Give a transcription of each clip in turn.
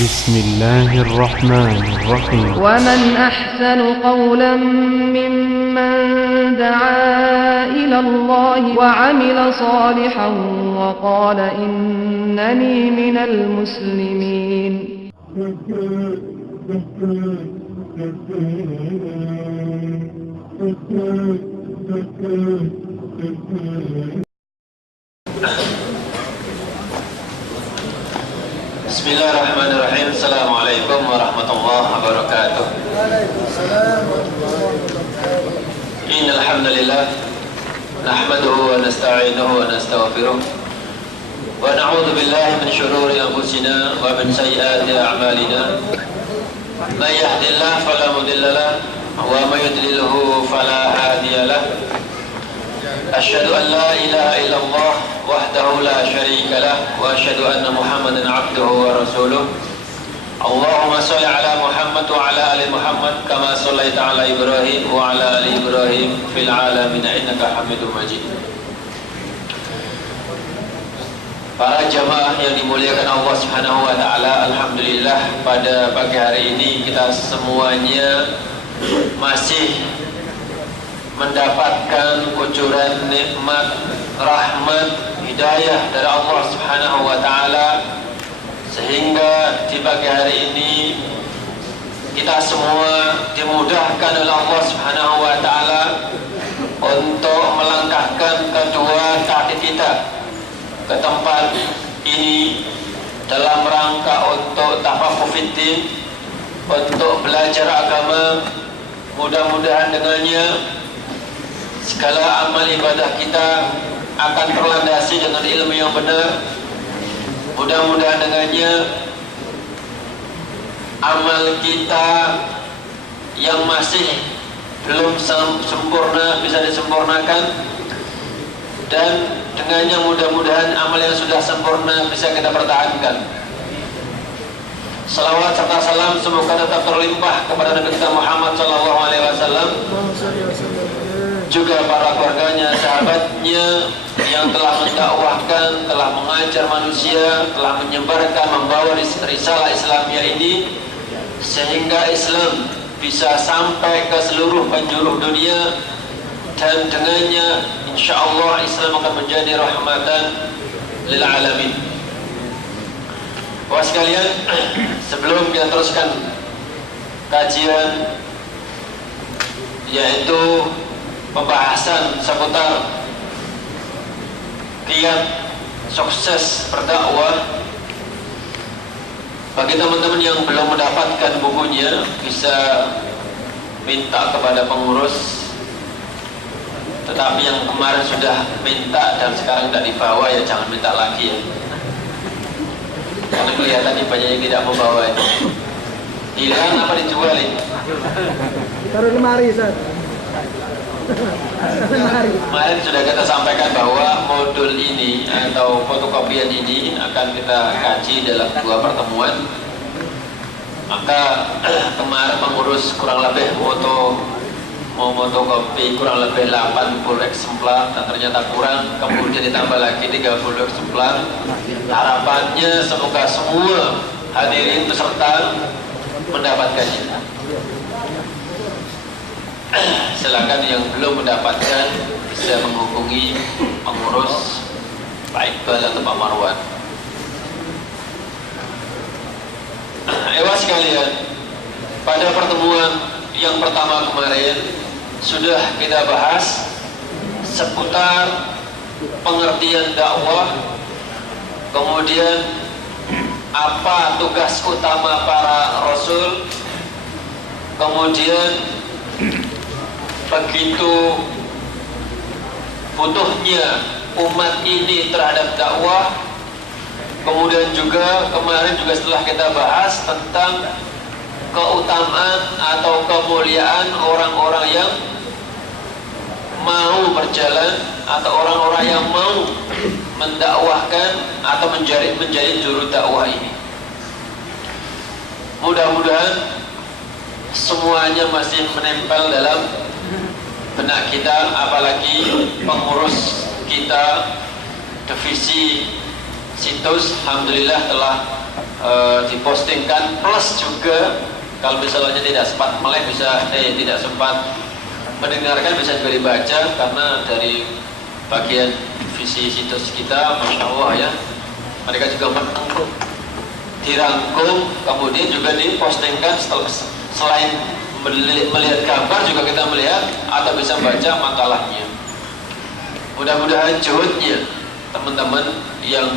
بسم الله الرحمن الرحيم ومن أحسن قولا ممن دعا إلى الله وعمل صالحا وقال إنني من المسلمين. Bismillahirrahmanirrahim. Assalamualaikum warahmatullahi wabarakatuh. Innal hamdalillah nahmaduhu wa nasta'inuhu wa nastaghfiruh wa na'udzu billahi min shururi anfusina wa min sayyiati a'malina. May yahdihillahu fala mudilla lahu wa may yudlilhu fala hadiya lahu. Asyhadu an la ilaha illallah wahdahu la syarika lah wa asyhadu anna Muhammadan abduhu wa rasuluh. Allahumma shalli ala Muhammad wa ala ali Muhammad kama shallaita ala Ibrahim wa ala ali Ibrahim fil alamin innaka Hamidum Majid. Para jamaah yang dimuliakan Allah Subhanahu wa taala, alhamdulillah pada pagi hari ini kita semuanya masih mendapatkan kucuran nikmat, rahmat, hidayah dari Allah Subhanahu wa taala, sehingga di pagi hari ini kita semua dimudahkan oleh Allah Subhanahu wa taala untuk melangkahkan kedua kaki kita ke tempat ini dalam rangka untuk tafaqquh fiddin, untuk belajar agama. Mudah-mudahan dengannya segala amal ibadah kita akan terlandasi dengan ilmu yang benar. Mudah-mudahan dengannya amal kita yang masih belum sempurna bisa disempurnakan, dan dengannya mudah-mudahan amal yang sudah sempurna bisa kita pertahankan. Salawat serta salam semoga tetap terlimpah kepada Nabi kita Muhammad SAW, juga para keluarganya, sahabatnya yang telah mendakwahkan, telah mengajar manusia, telah menyebarkan, membawa risalah Islamiyah ini sehingga Islam bisa sampai ke seluruh penjuru dunia, dan dengannya insyaallah Islam akan menjadi rahmatan lil alamin. Bapak sekalian, sebelum kita teruskan kajian, yaitu pembahasan seputar kiat sukses berdakwah, bagi teman-teman yang belum mendapatkan bukunya bisa minta kepada pengurus, tetapi yang kemarin sudah minta dan sekarang tidak dibawa ya jangan minta lagi ya, karena kelihatannya banyak yang tidak membawa ini. Hilang apa dijual ini? Taruh lemari, Ustaz. Kemarin sudah kita sampaikan bahwa modul ini atau fotokopian ini akan kita kaji dalam 2 pertemuan. Maka kemarin pengurus kurang lebih mau fotokopi kurang lebih 80 eksemplar dan ternyata kurang, kemudian ditambah lagi 30 eksemplar. Harapannya semoga semua hadirin peserta mendapatkannya. Silakan yang belum mendapatkan bisa menghubungi pengurus Pak Iqbal atau Pak Marwan. Sekalian, pada pertemuan yang pertama kemarin sudah kita bahas seputar pengertian dakwah, kemudian apa tugas utama para rasul, kemudian begitu butuhnya umat ini terhadap dakwah, kemudian juga kemarin juga setelah kita bahas tentang keutamaan atau kemuliaan orang-orang yang mau berjalan atau orang-orang yang mau mendakwahkan atau menjadi juru dakwah ini. Mudah-mudahan semuanya masih menempel dalam benak kita, apalagi pengurus kita divisi situs alhamdulillah telah dipostingkan, plus juga kalau misalnya tidak sempat melek tidak sempat mendengarkan bisa juga dibaca, karena dari bagian visi situs kita, Masya Allah ya, mereka juga dirangkum, kemudian juga dipostingkan. Selain melihat gambar juga kita melihat atau bisa baca makalahnya. Mudah-mudahan juhudnya teman-teman yang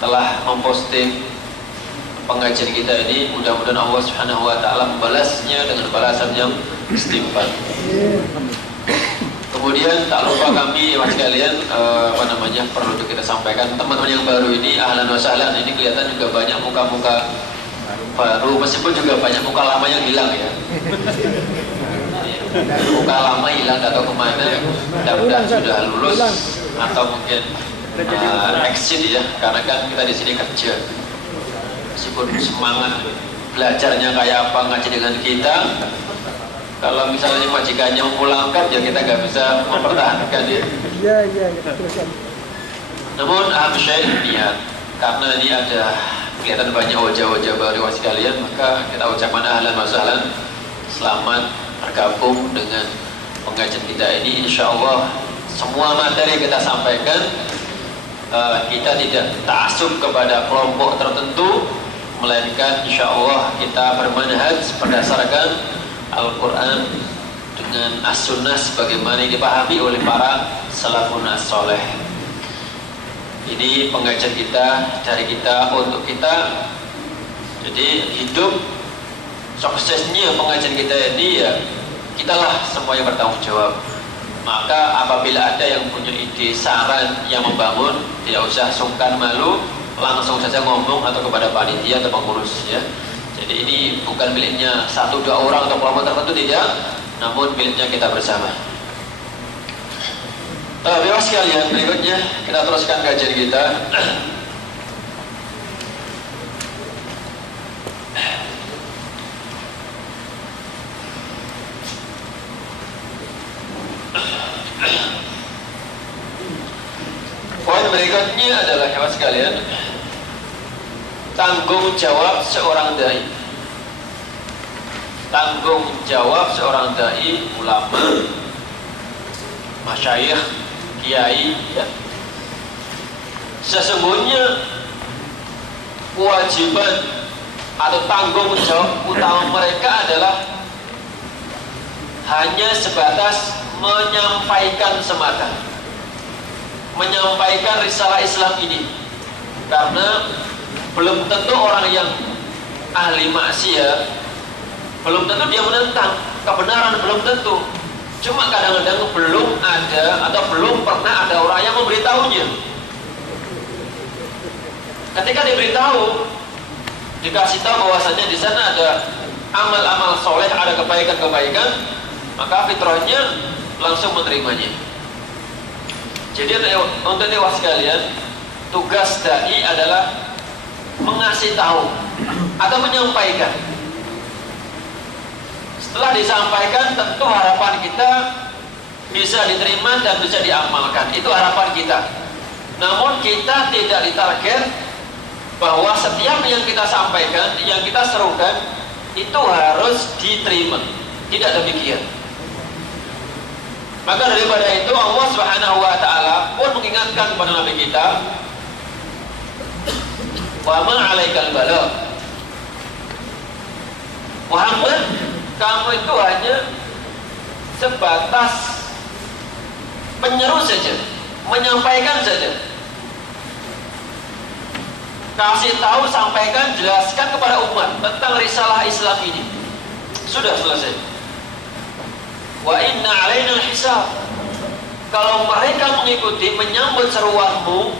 telah memposting pengajian kita ini, mudah-mudahan Allah Subhanahu wa taala membalasnya dengan balasan yang istighfar. Kemudian tak lupa kami sekalian perlu kita sampaikan, teman-teman yang baru ini ahlan wa sahlan. Ini kelihatan juga banyak muka-muka baru, meskipun juga banyak muka lama yang hilang ya. Muka lama hilang atau kemana, mudah-mudahan sudah lulus atau mungkin exit ya, karena kan kita di sini kerja. Meskipun semangat belajarnya kayak apa ngaji dengan kita, kalau misalnya majikannya memulangkan ya kita nggak bisa mempertahankan ya. Iya, teruskan. Namun alhamdulillah niat, karena ini ada kelihatan banyak wajah-wajah baru sekalian, maka kita ucapkan ahlan wa sahlan, selamat bergabung dengan pengajian kita ini. Insya Allah semua materi yang kita sampaikan, kita tidak ta'assub kepada kelompok tertentu, melainkan insya Allah kita bermanhaj berdasarkan Al-Quran dengan as-sunnah sebagaimana dipahami oleh para salafun as-soleh. Ini pengajian kita, dari kita, untuk kita. Jadi hidup suksesnya pengajian kita ini ya kitalah semua yang bertanggung jawab. Maka apabila ada yang punya ide, saran yang membangun, tidak usah sungkan malu, langsung saja ngomong atau kepada panitia atau pengurus ya. Jadi ini bukan miliknya 1-2 orang atau kelompok tertentu, tidak, namun miliknya kita bersama. Bapak sekalian, berikutnya kita teruskan kajian kita. Poin berikutnya adalah Bapak sekalian, tanggung jawab seorang dai. Tanggung jawab seorang dai, ulama, masyayikh, kiai ya. Sesungguhnya kewajiban atau tanggung jawab utama mereka adalah hanya sebatas menyampaikan semata, menyampaikan risalah Islam ini. Karena belum tentu orang yang ahli maksiat, belum tentu dia menentang kebenaran, belum tentu. Cuma kadang-kadang belum ada atau belum pernah ada orang yang memberitahunya. Ketika diberitahu, dikasih tahu bahwasanya di sana ada amal-amal soleh, ada kebaikan-kebaikan, maka fitrahnya langsung menerimanya. Jadi untuk dewa sekalian, tugas dai adalah mengasih tahu atau menyampaikan. Setelah disampaikan, tentu harapan kita bisa diterima dan bisa diamalkan. Itu harapan kita. Namun kita tidak ditarget bahwa setiap yang kita sampaikan, yang kita serukan, itu harus diterima. Tidak demikian. Maka daripada itu Allah Subhanahu wa taala pun mengingatkan kepada Nabi kita, wa ma 'alaikal balagh. Muhammad, kamu itu hanya sebatas penyeru saja, menyampaikan saja. Kasih tahu, sampaikan, jelaskan kepada umat tentang risalah Islam ini. Sudah selesai. Wa inna 'alaina al-hisab. Kalau mereka mengikuti, menyambut seruanmu,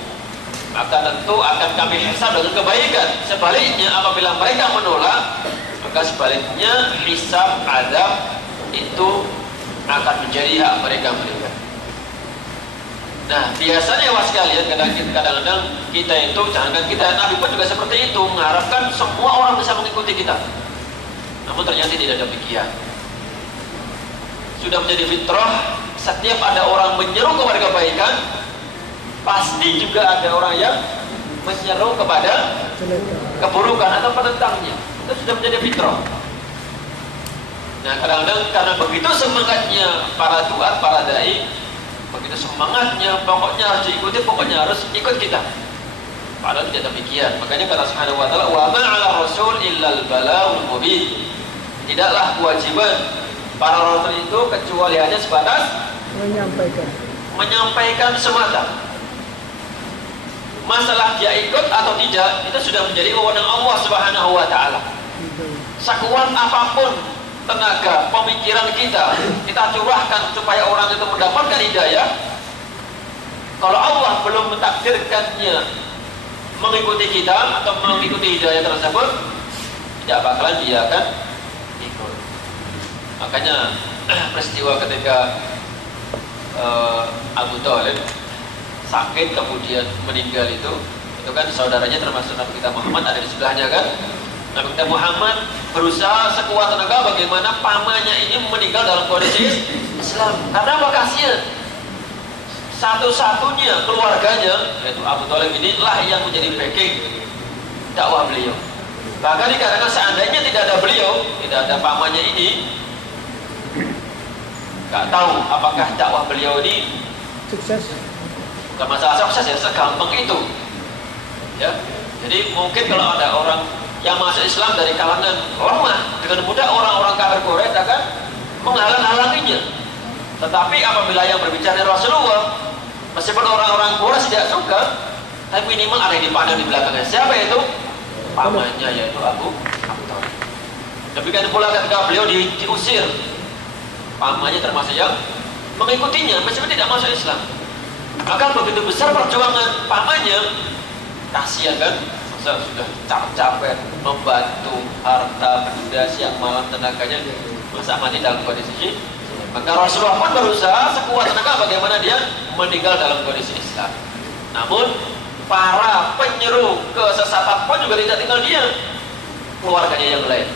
maka tentu akan kami hisab dengan kebaikan. Sebaliknya apabila mereka menolak, maka sebaliknya hisab, azab itu akan menjadi hak mereka. Nah, biasanya was sekalian, kadang-kadang kita itu, jangankan kita, Nabi pun juga seperti itu, mengharapkan semua orang bisa mengikuti kita. Namun ternyata tidak demikian. Sudah menjadi fitrah, setiap ada orang menyeru kepada kebaikan, pasti juga ada orang yang menyeru kepada keburukan atau penentangnya. Itu sudah menjadi fitrah. Nah, kadang-kadang karena begitu semangatnya para duat, para dai, begitu semangatnya, pokoknya harus diikuti, pokoknya harus ikut kita. Padahal tidak demikian. Makanya kata Subhanahu wa ta'ala, wa ma 'ala rasul illal balaghul mubin. Tidaklah kewajiban para rasul itu kecuali hanya sebatas menyampaikan semata. Masalah dia ikut atau tidak itu sudah menjadi wewenang Allah Subhanahu wa ta'ala. Sekuat apapun tenaga, pemikiran kita curahkan supaya orang itu mendapatkan hidayah, kalau Allah belum mentakdirkannya mengikuti kita atau mengikuti hidayah tersebut, tidak bakalan dia akan ikut. Makanya peristiwa ketika Abu Thalib sakit kemudian meninggal itu kan saudaranya termasuk Nabi kita Muhammad ada di sebelahnya kan. Nabi kita Muhammad berusaha sekuat tenaga bagaimana pamannya ini meninggal dalam kondisi Islam. Karena apa, kasihan, satu-satunya keluarganya yaitu Abu Thalib ini lah yang menjadi backing dakwah beliau. Bahkan dikatakan seandainya tidak ada beliau, tidak ada pamannya ini, nggak tahu apakah dakwah beliau ini sukses. Bukan masalah sukses ya, segampang itu ya. Jadi mungkin kalau ada orang yang masuk Islam dari kalangan lemah, dengan mudah orang-orang kafir Quraisy akan menghalang-halanginya. Tetapi apabila yang berbicara Rasulullah, meskipun orang-orang Quraisy tidak suka, tapi minimal ada yang dipandang di belakangnya. Siapa itu? Pamannya, yaitu Abu Thalib. Demikian pula ketika beliau diusir, pamannya termasuk yang mengikutinya meskipun tidak masuk Islam. Maka begitu besar perjuangan pamannya, kasihan kan? Masa sudah capek membantu, harta benda, siang malam tenaganya, masa mati dalam kondisi. Maka Rasulullah pun berusaha sekuat tenaga bagaimana dia meninggal dalam kondisi Islam. Namun para penyeru kesesatan pun juga tidak tinggal diam, keluarganya yang lain.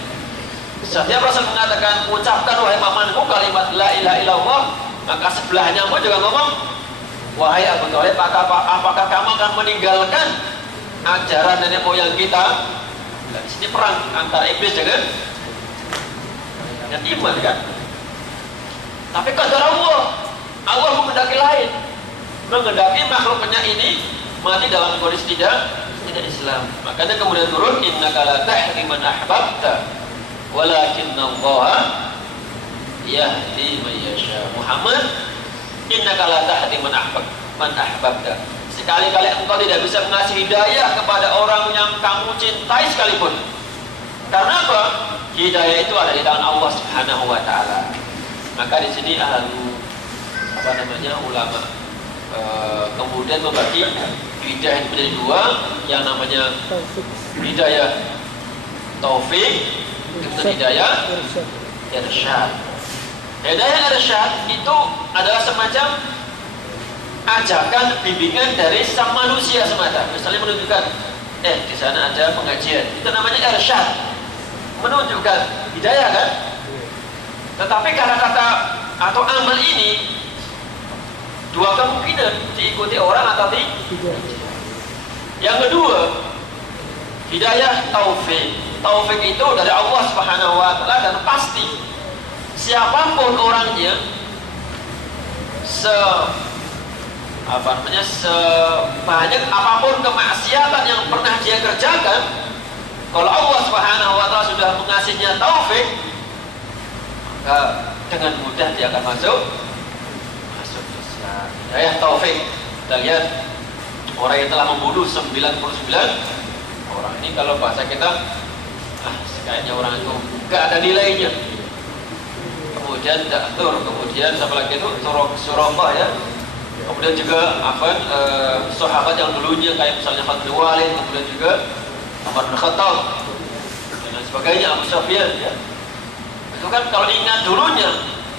Setiap Rasul mengatakan, ucapkan wahai pamanku kalimat la ilaha illallah, maka sebelahnya pun juga ngomong, wahai Abu Thalib, apakah kamu akan meninggalkan ajaran nenek moyang kita? Di sini perang antara iblis dengan iman kan. Tapi qadar Allah menghendaki lain, menghendaki makhluknya ini mati dalam kondisi tidak Islam. Makanya kemudian turun, innaka la tahdi man ahbabta walakinallaha yahdi man yasha. Muhammad, innaka la tahdi man ahbabta. Sekali-kali engkau tidak bisa mengasih hidayah kepada orang yang kamu cintai sekalipun. Karena apa? Hidayah itu ada di tangan Allah Subhanahu wa ta'ala. Maka di sini ulama kemudian membagi hidayah menjadi dua, yang namanya hidayah taufik dan hidayah irsyad. Hidayah irsyad itu adalah semacam ajakan bimbingan dari sang manusia semata. Misalnya menunjukkan, di sana ada pengajian, itu namanya irsyad, menunjukkan hidayah kan. Tetapi kata-kata atau amal ini dua kemungkinan, diikuti orang atau tidak. Yang kedua, hidayah taufik. Taufik itu dari Allah Subhanahu wa ta'ala, dan pasti siapapun orangnya, sebanyak apapun kemaksiatan yang pernah dia kerjakan, kalau Allah Subhanahu wa ta'ala sudah mengasihnya taufik, maka dengan mudah dia akan masuk Islam. Hidayah taufik. Kita lihat orang yang telah membunuh 99 orang. Ini kalau bahasa kita, kayaknya orang itu gak ada nilainya. Kemudian Da'tur, kemudian siapa lagi itu? Suraqah ya. Kemudian juga sahabat yang dulunya kayak misalnya Khalid bin Walid, kemudian juga Umar bin Khattab dan sebagainya, Abu Sufyan ya. Itu kan kalau ingat dulunya,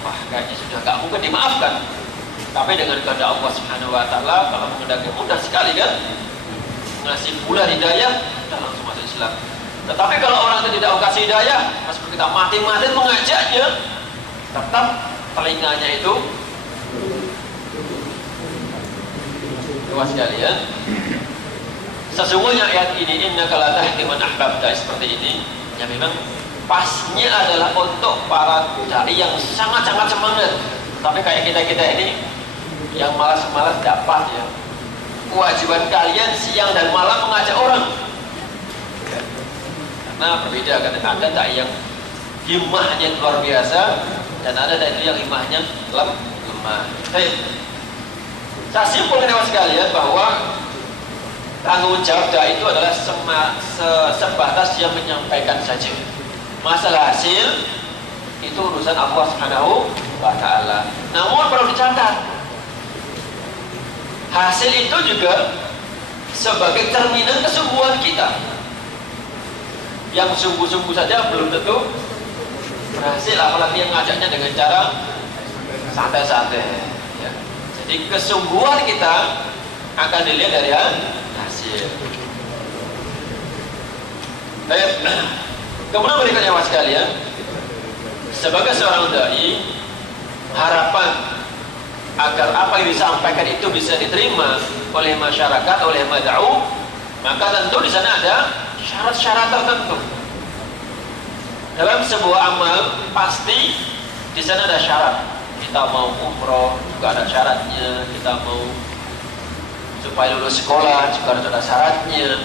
wah kayaknya sudah gak mungkin dimaafkan. Tapi dengan kehendak Allah Subhanahu wa ta'ala, kalau menghendaki mudah sekali kan ngasih pula hidayah, sudah langsung masuk Islam. Tetapi kalau orang itu tidak kasih hidayah, meskipun kita mati-mati mengajaknya, tetap telinganya itu luas sekali ya. Sesungguhnya ayat ini innaka la tahdi man ahbabta seperti ini, ya memang pasnya adalah untuk para dai yang sangat-sangat semangat. Tapi kayak kita-kita ini yang malas-malas dapat ya. Kewajiban kalian siang dan malam mengajak orang. Ya. Karena berbeda kan, ada dai yang himmahnya luar biasa dan ada dai yang himmahnya lemah. Baik. Saya simpulkan teman sekalian bahwa tanggung jawab dai itu adalah sebatas yang menyampaikan saja. Masalah hasil itu urusan Allah Subhanahu wa Ta'ala. Namun perlu dicatat, hasil itu juga sebagai cerminan kesungguhan kita. Yang sungguh-sungguh saja belum tentu berhasil, apalagi yang ngajaknya dengan cara santai-santai. Ya. Jadi kesungguhan kita akan dilihat dari hasil. Baik. Kemudian berikutnya mas sekalian, sebagai seorang dai, harapan agar apa yang disampaikan itu bisa diterima oleh masyarakat, oleh mad'u, maka tentu di sana ada syarat-syarat tertentu. Dalam sebuah amal pasti di sana ada syarat. Kita mau umroh juga ada syaratnya, kita mau supaya lulus sekolah juga ada syaratnya.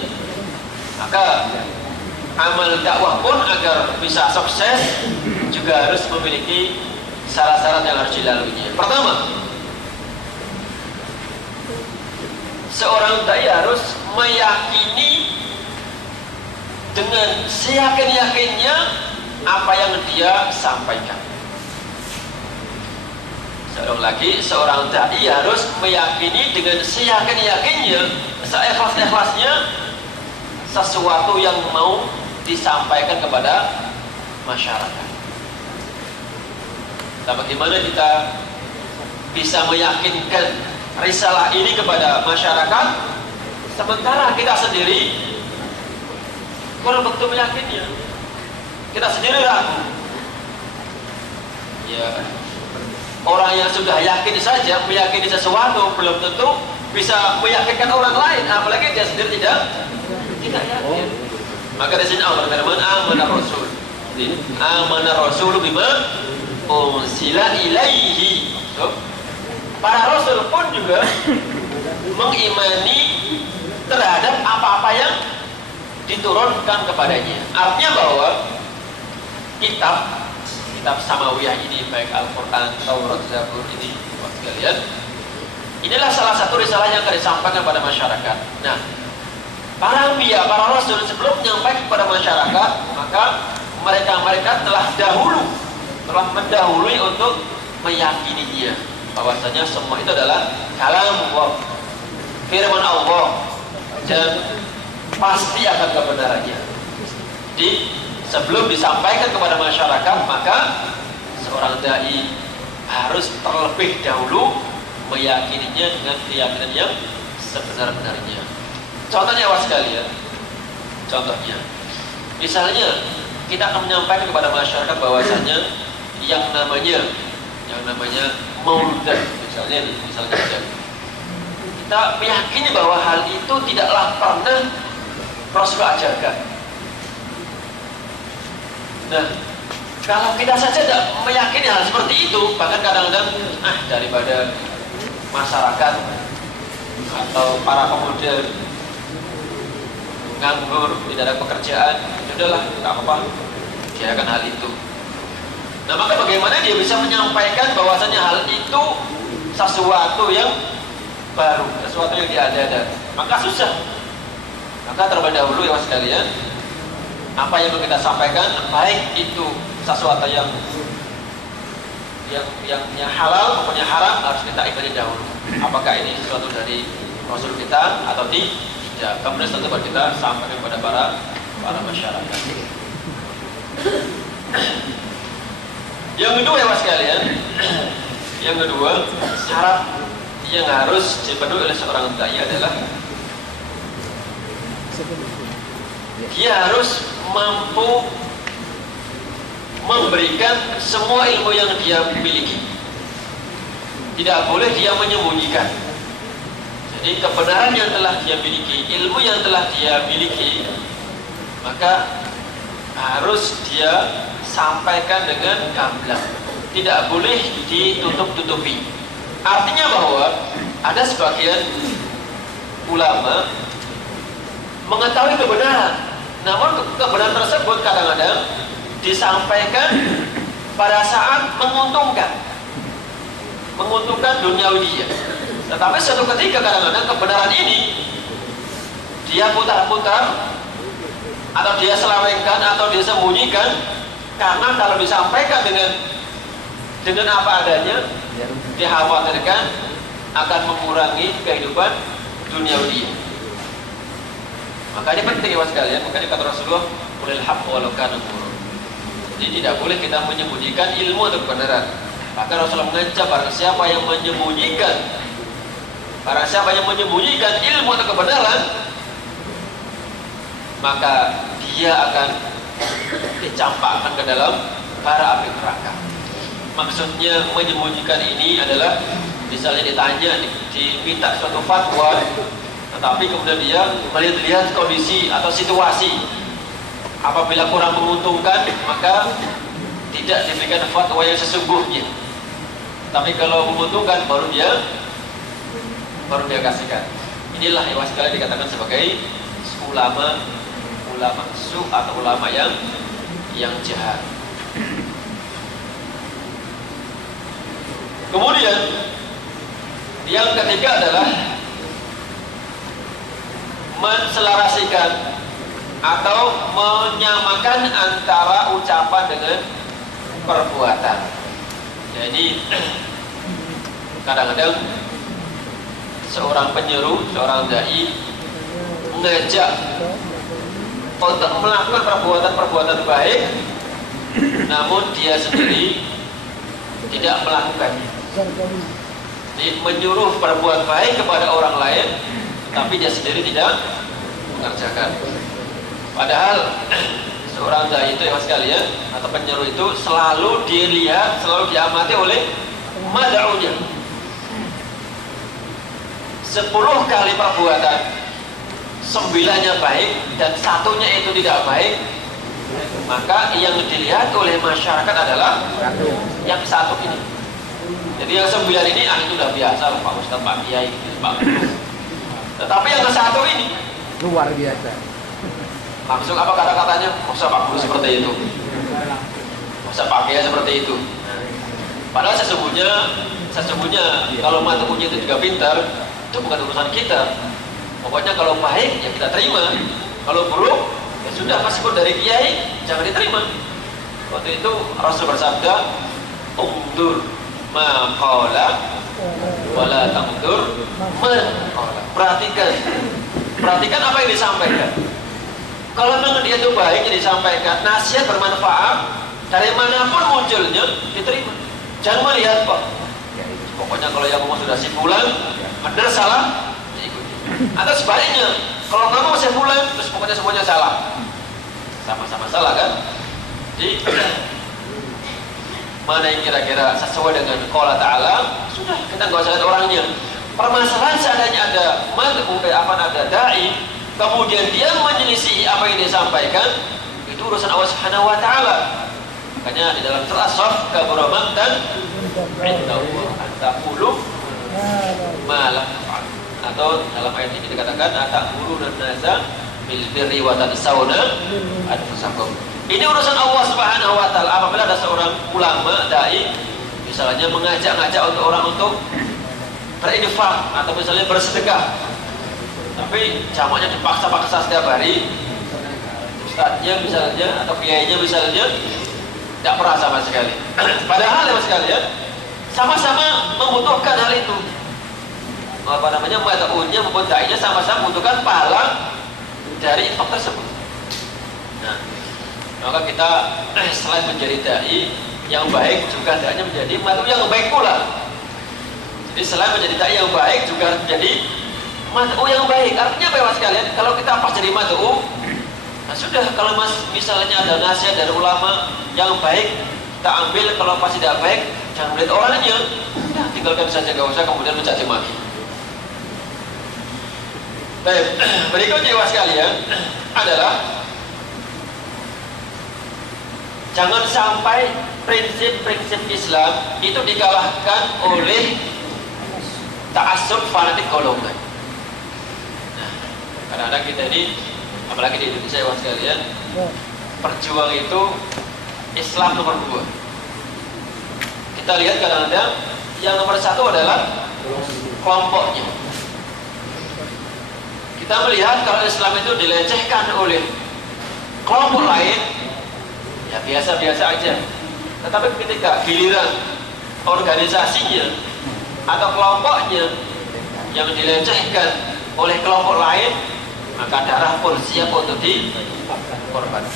Maka amal dakwah pun agar bisa sukses juga harus memiliki syarat-syarat yang harus dilaluinya. Pertama, seorang dai harus meyakini dengan seyakin-yakinnya apa yang dia sampaikan. Seorang lagi, seorang dai harus meyakini dengan seyakin-yakinnya, seikhlas-ikhlasnya sesuatu yang mau disampaikan kepada masyarakat. Nah, bagaimana kita bisa meyakinkan risalah ini kepada masyarakat sementara kita sendiri kurang betul meyakinnya, kita sendiri ragu. Ya, orang yang sudah yakin saja meyakini sesuatu belum tentu bisa meyakinkan orang lain, apalagi dia sendiri tidak yakin. Maka di sini Allah berfirman, amana rasul. Amana rasul bima unsila ilaihi. So, para rasul pun juga mengimani terhadap apa-apa yang diturunkan kepadanya. Artinya bahwa kitab samawiyah ini, baik Al-Quran, Taurat, Zabur ini, buat sekalian, inilah salah satu risalah yang akan disampaikan kepada masyarakat. Nah, para anbiya, para rasul sebelum menyampaikan kepada masyarakat, maka mereka telah mendahului untuk meyakininya bahwasanya semua itu adalah kalam Allah, firman Allah, dan pasti akan kebenarannya. Jadi sebelum disampaikan kepada masyarakat, maka seorang dai harus terlebih dahulu meyakininya dengan keyakinan yang sebenar-benarnya. Contohnya awas sekalian. Contohnya, misalnya kita akan menyampaikan kepada masyarakat bahwasanya yang namanya mauludan, misalnya kita meyakini bahwa hal itu tidaklah pernah Rasul ajarkan. Nah, kalau kita saja tidak meyakini hal seperti itu, bahkan kadang-kadang daripada masyarakat atau para pemuda nganggur, tidak ada pekerjaan, sudahlah, nggak apa-apa, biarkan hal itu. Nah, maka bagaimana dia bisa menyampaikan bahwasanya hal itu sesuatu yang baru, sesuatu yang diada-ada? Maka susah. Maka terlebih dahulu ya sekalian, apa yang kita sampaikan, baik itu sesuatu yang halal maupun yang haram, harus kita ikuti dahulu. Apakah ini sesuatu dari Rasul kita atau tidak? Kemudian tentu kita sampaikan kepada para masyarakat. Yang kedua ya mas sekalian, yang kedua syarat yang harus dipenuhi oleh seorang dai adalah dia harus mampu memberikan semua ilmu yang dia miliki. Tidak boleh dia menyembunyikan. Jadi kebenaran yang telah dia miliki, ilmu yang telah dia miliki, maka harus dia sampaikan dengan gamblang, tidak boleh ditutup-tutupi. Artinya bahwa ada sebagian ulama mengetahui kebenaran, namun kebenaran tersebut kadang-kadang disampaikan pada saat menguntungkan duniawi dia. Tetapi suatu ketika kadang-kadang kebenaran ini dia putar-putar atau dia selewengkan atau dia sembunyikan, karena kalau disampaikan dengan apa adanya, dikhawatirkan akan mengurangi kehidupan duniawi dia. Maka ini penting ya sekalian. Makanya kata Rasulullah, qulil haqq walau kana murran. Jadi tidak boleh kita menyembunyikan ilmu atau kebenaran. Maka Rasulullah mengancam barang siapa yang menyembunyikan ilmu atau kebenaran, maka dia akan dicampakkan ke dalam bara api neraka. Maksudnya menyembunyikan ini adalah misalnya ditanya, diminta suatu fatwa, tetapi kemudian dia melihat kondisi atau situasi, apabila kurang menguntungkan maka tidak diberikan fatwa yang sesungguhnya. Tapi kalau menguntungkan baru dia kasihkan. Inilah yang sekali dikatakan sebagai ulama su atau ulama yang jahat. Kemudian yang ketiga adalah menselarasikan atau menyamakan antara ucapan dengan perbuatan. Jadi kadang-kadang seorang penyeru, seorang dai mengajak untuk melakukan perbuatan baik, namun dia sendiri tidak melakukannya. Jadi menyuruh berbuat baik kepada orang lain, tapi dia sendiri tidak mengerjakan. Padahal seorang dai itu ya sekalian, atau penyeru itu selalu dilihat, selalu diamati oleh mad'unya. 10 kali perbuatan, 9-nya baik dan 1-nya itu tidak baik, maka yang dilihat oleh masyarakat adalah yang 1 ini. Jadi yang 9 ini itu udah biasa, Pak Ustaz, Pak Kiai, Pak Guru. Tetapi yang 1 ini luar biasa. langsung apa kata-katanya? Masa Pak Guru seperti itu? Masa Pak Kiai seperti itu? Padahal sesungguhnya kalau matunya itu juga pintar, itu bukan urusan kita. Pokoknya kalau baik ya kita terima, kalau buruk ya sudah, meskipun dari kiai jangan diterima. Waktu itu Rasul bersabda, "Undur ma qala wala tangdur man qala." Perhatikan apa yang disampaikan. Kalau memang dia itu baik yang disampaikan, nasihat bermanfaat, dari manapun munculnya diterima. Jangan melihat kok. Pokoknya kalau yang ngomong sudah simpulan, benar salah, diikuti. Atau sebaliknya, kalau kamu simpulan, terus pokoknya semuanya salah. Sama-sama salah kan? Jadi mana yang kira-kira sesuai dengan qala ta'ala, sudah, kita nggak usah lihat orangnya. Permasalahan seandainya ada dai, kemudian dia menyelisih apa yang disampaikan, itu urusan Allah Subhanahu wa taala. Makanya di dalam surah As-Saff, kabura maqtan 'indahu an taqulu ma la taf'al. Atau dalam ayat ini dikatakan ata'muruna an-nasa bil birri wa tansawna anfusakum. Ini urusan Allah Subhanahu wa taala. Apabila ada seorang ulama dai misalnya mengajak-ngajak untuk orang untuk berinfak atau misalnya bersedekah, tapi jamaknya dipaksa-paksa setiap hari, ustadznya misalnya atau kiainya misalnya tidak pernah sama sekali. Padahal ya mas sekalian, sama-sama membutuhkan hal itu. Mad'unya maupun dai-nya sama-sama membutuhkan pahala dari infak tersebut. Nah, maka kita selain menjadi dai yang baik, juga hendaknya menjadi mad'u yang baik pula. Jadi selain menjadi dai yang baik, juga harus menjadi mad'u yang baik. Artinya apa ya mas sekalian? Kalau kita pas jadi mad'u, nah sudah, kalau mas misalnya ada nasihat dari ulama yang baik, kita ambil. Kalau pas tidak baik, jangan melihat orangnya, nah, tinggalkan saja, gak usah kemudian mencaci maki. Baik, berikutnya Ikhwan sekalian adalah jangan sampai prinsip-prinsip Islam itu dikalahkan oleh ta'assub fanatik golongan. Nah, kadang-kadang kita ini, apalagi di Indonesia Ikhwan sekalian, perjuang itu Islam nomor 2. Kita lihat kadang-kadang yang nomor 1 adalah kelompoknya. Kita melihat kalau Islam itu dilecehkan oleh kelompok lain, ya biasa-biasa aja. Tetapi ketika giliran organisasinya atau kelompoknya yang dilecehkan oleh kelompok lain, maka darah pun siap untuk dikorbankan.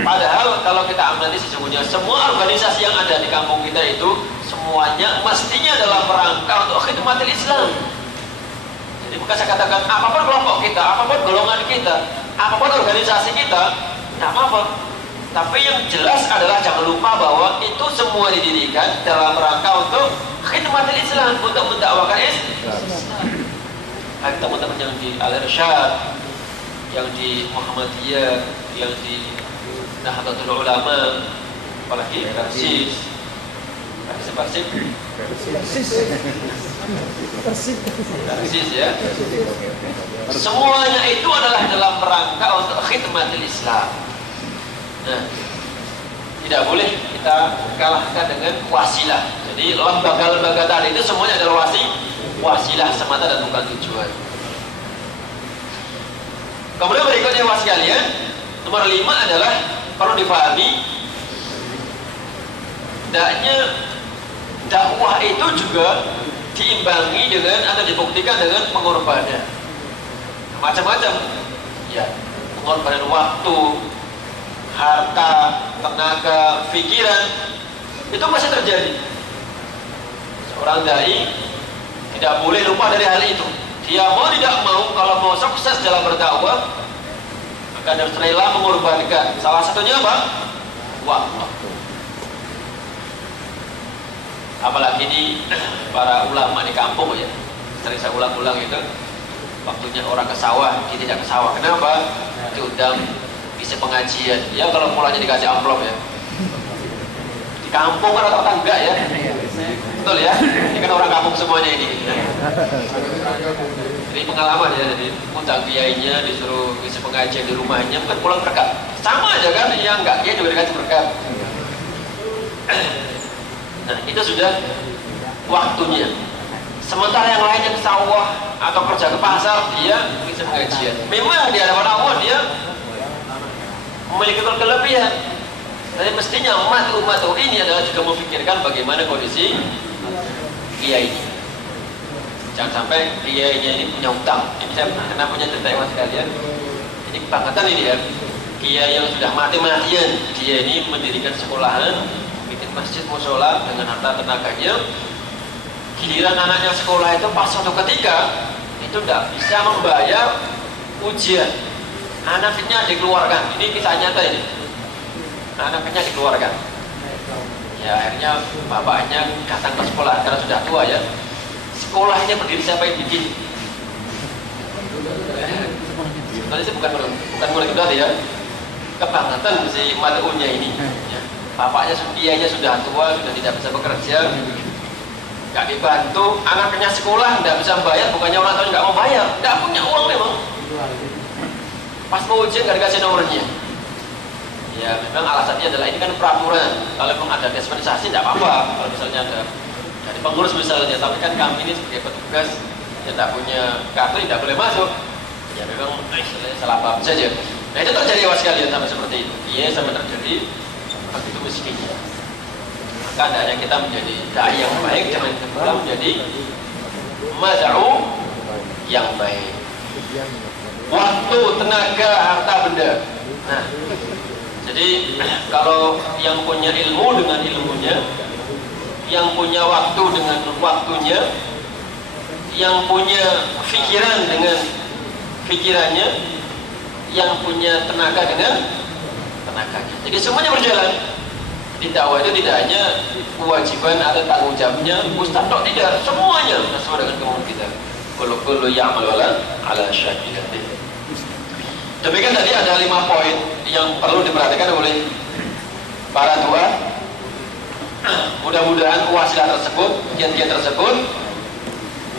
Padahal kalau kita amati sesungguhnya semua organisasi yang ada di kampung kita itu semuanya mestinya dalam rangka untuk khidmatil Islam. Jadi bukan saya katakan apapun kelompok kita, apapun golongan kita, apapun organisasi kita, tidak apa-apa. Tapi yang jelas adalah jangan lupa bahwa itu semua didirikan dalam rangka untuk khidmatil Islam, untuk mendakwakan Islam. Nah, teman-teman yang di Al-Irsyad, yang di Muhammadiyah, yang di Nahdlatul Ulama, apalagi Persis ya. Semuanya itu adalah dalam rangka untuk khidmatil Islam. Nah, tidak boleh kita kalahkan dengan wasilah. Jadi lembaga-lembaga tadi itu semuanya adalah wasilah semata dan bukan tujuan. Kemudian berikutnya Mas sekalian, nomor 5 adalah perlu dipahami, hendaknya dakwah itu juga diimbangi dengan atau dibuktikan dengan pengorbanan macam-macam. Ya, pengorbanan waktu, harta, tenaga, pikiran, itu masih terjadi. Seorang dai tidak boleh lupa dari hal itu. Dia mau tidak mau, kalau mau sukses dalam berdakwah, maka harus rela mengorbankan. Salah satunya apa? Waktu. Apalagi ini para ulama di kampung ya, sering saya ulang-ulang itu, waktunya orang ke sawah, dia tidak ke sawah. Kenapa? Diundang isi pengajian. Ya kalau pulangnya dikasih amplop ya. Di kampung kan rata-rata enggak ya. Betul ya? Ini kan orang kampung semuanya ini. Ini pengalaman ya, jadi undang kiainya disuruh isi pengajian di rumahnya, bukan pulang berkat. Sama aja kan, ya enggak, dia juga dikasih berkat. Nah, itu sudah waktunya. Sementara yang lainnya ke sawah atau kerja ke pasar, dia isi pengajian. Memang di hadapan Allah dia memiliki kelebihan. Tapi mestinya umat ini adalah juga memikirkan bagaimana kondisi kiai ini. Jangan sampai kiainya ini punya utang. Ini saya pernah punya cerita Mas sekalian. Ini kebangetan ini ya. Kiai yang sudah mati-matian, dia ini mendirikan sekolahan, bikin masjid mushola dengan harta tenaganya. Giliran anaknya sekolah itu pas suatu ketika itu tidak bisa membayar ujian. Anaknya dikeluarkan. Ini kisah nyata ini. Anaknya dikeluarkan. Ya akhirnya bapaknya datang ke sekolah karena sudah tua ya. Sekolahnya berdiri siapa yang bikin? Sebenarnya sih bukan mulai kedua ya. Kebangetan si mad'unya ini. Ya. Bapaknya kiainya sudah tua, sudah tidak bisa bekerja, nggak dibantu. Anaknya sekolah nggak bisa bayar, bukannya orang tua nggak mau bayar, nggak punya uang memang. Pas mau ujian nggak dikasih nomornya. Ya memang alasannya adalah ini kan peraturan. Kalau memang ada dispensasi tidak apa-apa. Kalau misalnya ada dari pengurus misalnya, tapi kan kami ini sebagai petugas yang tidak punya kartu tidak boleh masuk. Ya memang istilahnya salah paham saja. Nah itu terjadi was sekalian sampai seperti itu. Iya sampai terjadi begitu miskinnya. Maka hendaknya kita menjadi dai yang baik, jangan pula menjadi maz'u yang baik. Waktu, tenaga, harta benda. Nah, jadi kalau yang punya ilmu dengan ilmunya, yang punya waktu dengan waktunya, yang punya pikiran dengan pikirannya, yang punya tenaga dengan tenaganya. Jadi semuanya berjalan. Di dakwah itu tidak hanya kewajiban atau tanggung jawabnya ustaz tok, tidak, semuanya sesuai dengan kemampuan kita. kullu ya'mal ala syakilati. Demikian tadi ada 5 poin yang perlu diperhatikan oleh para tua. Mudah-mudahan wasilah tersebut, kiat-kiat tersebut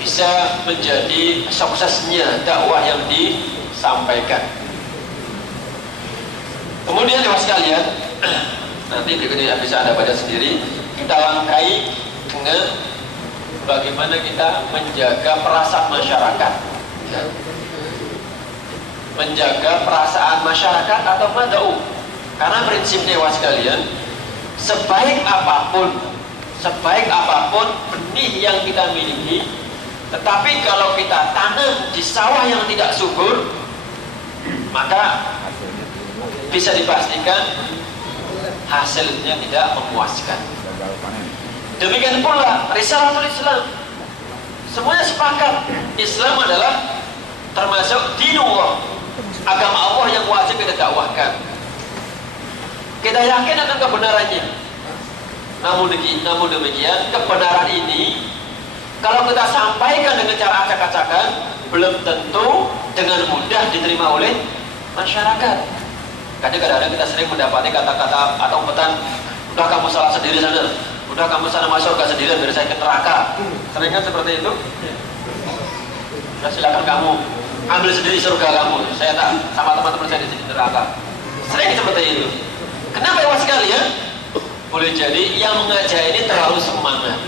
bisa menjadi suksesnya dakwah yang disampaikan. Kemudian jemaah sekalian, nanti berikutnya bisa Anda baca sendiri. Kita langkai dengan bagaimana kita menjaga perasaan masyarakat, menjaga perasaan masyarakat atau mad'u. Karena prinsipnya jemaah sekalian, sebaik apapun benih yang kita miliki, tetapi kalau kita tanam di sawah yang tidak subur, maka bisa dipastikan hasilnya tidak memuaskan. Demikian pula risalatul Islam, semuanya sepakat Islam adalah termasuk dinullah, agama Allah yang wajib kita dakwahkan. Kita yakin akan kebenarannya. Namun demikian kebenaran ini kalau kita sampaikan dengan cara acak-acakan, belum tentu dengan mudah diterima oleh masyarakat. Kadang-kadang kita sering mendapati kata-kata atau umpetan, udah kamu salah sendiri sana, udah kamu sana masuk surga sendiri, biar saya ke neraka. Sering kan seperti itu? Nah, silakan kamu ambil sendiri surga kamu, saya tak sama teman-teman saya di sini neraka. Sering seperti itu. Kenapa ya sekalian? Boleh jadi yang mengajar ini terlalu semangat.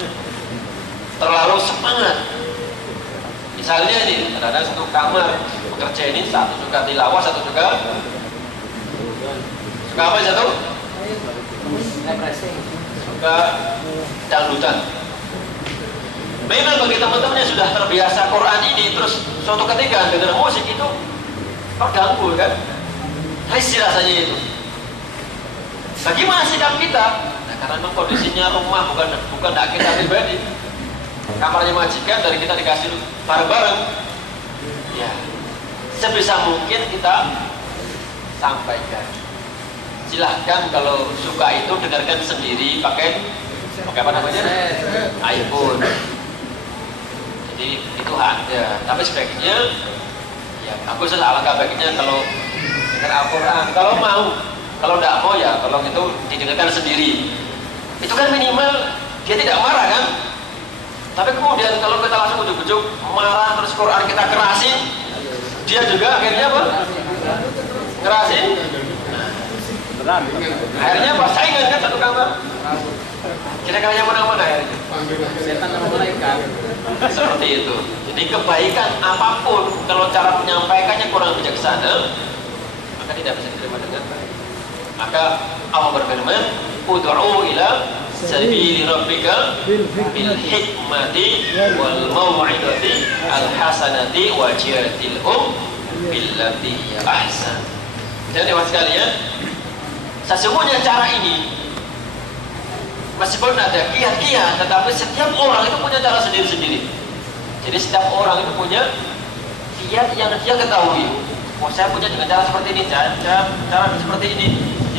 Misalnya ini ada satu kamar bekerja ini, satu suka tilawah, satu suka apa satu? Suka dangdutan. Memang bagi teman-teman yang sudah terbiasa Quran ini, terus suatu ketika dengar musik itu terganggu kan? Risih rasanya itu. Bagaimana sikap kita? Nah, karena memang kondisinya rumah bukan hak kita pribadi. Kamarnya majikan, dari kita dikasih bareng-bareng. Ya, sebisa mungkin kita sampaikan. Silahkan kalau suka itu dengarkan sendiri pakai apa namanya? iPhone. Jadi itu ada. Tapi sebaiknya ya bagus, alangkah baiknya kalau dengar Al-Quran. Kalau tidak mau ya kalau itu didengarkan sendiri. Itu kan minimal dia tidak marah kan? Tapi kemudian kalau kita langsung ujuk-ujuk marah, terus Quran kita kerasin, dia juga akhirnya apa? Kerasin. Akhirnya apa? Saingan kan satu kamar. Kira-kira yang mana-mana akhirnya? Setan sama malaikat. Seperti itu. Jadi kebaikan apapun kalau cara menyampaikannya kurang bijaksana, maka tidak bisa diterima dengan baik. Maka Allah berfirman, ud'u ila sabili rabbika bil hikmati wal mau'izati al hasanati wajadilhum billati hiya ahsan. Jadi teman sekalian, sesungguhnya cara ini meskipun ada kiat-kiat, tetapi setiap orang itu punya cara sendiri-sendiri. Jadi setiap orang itu punya kiat yang dia ketahui. Oh, saya punya dengan cara seperti ini, cara seperti ini.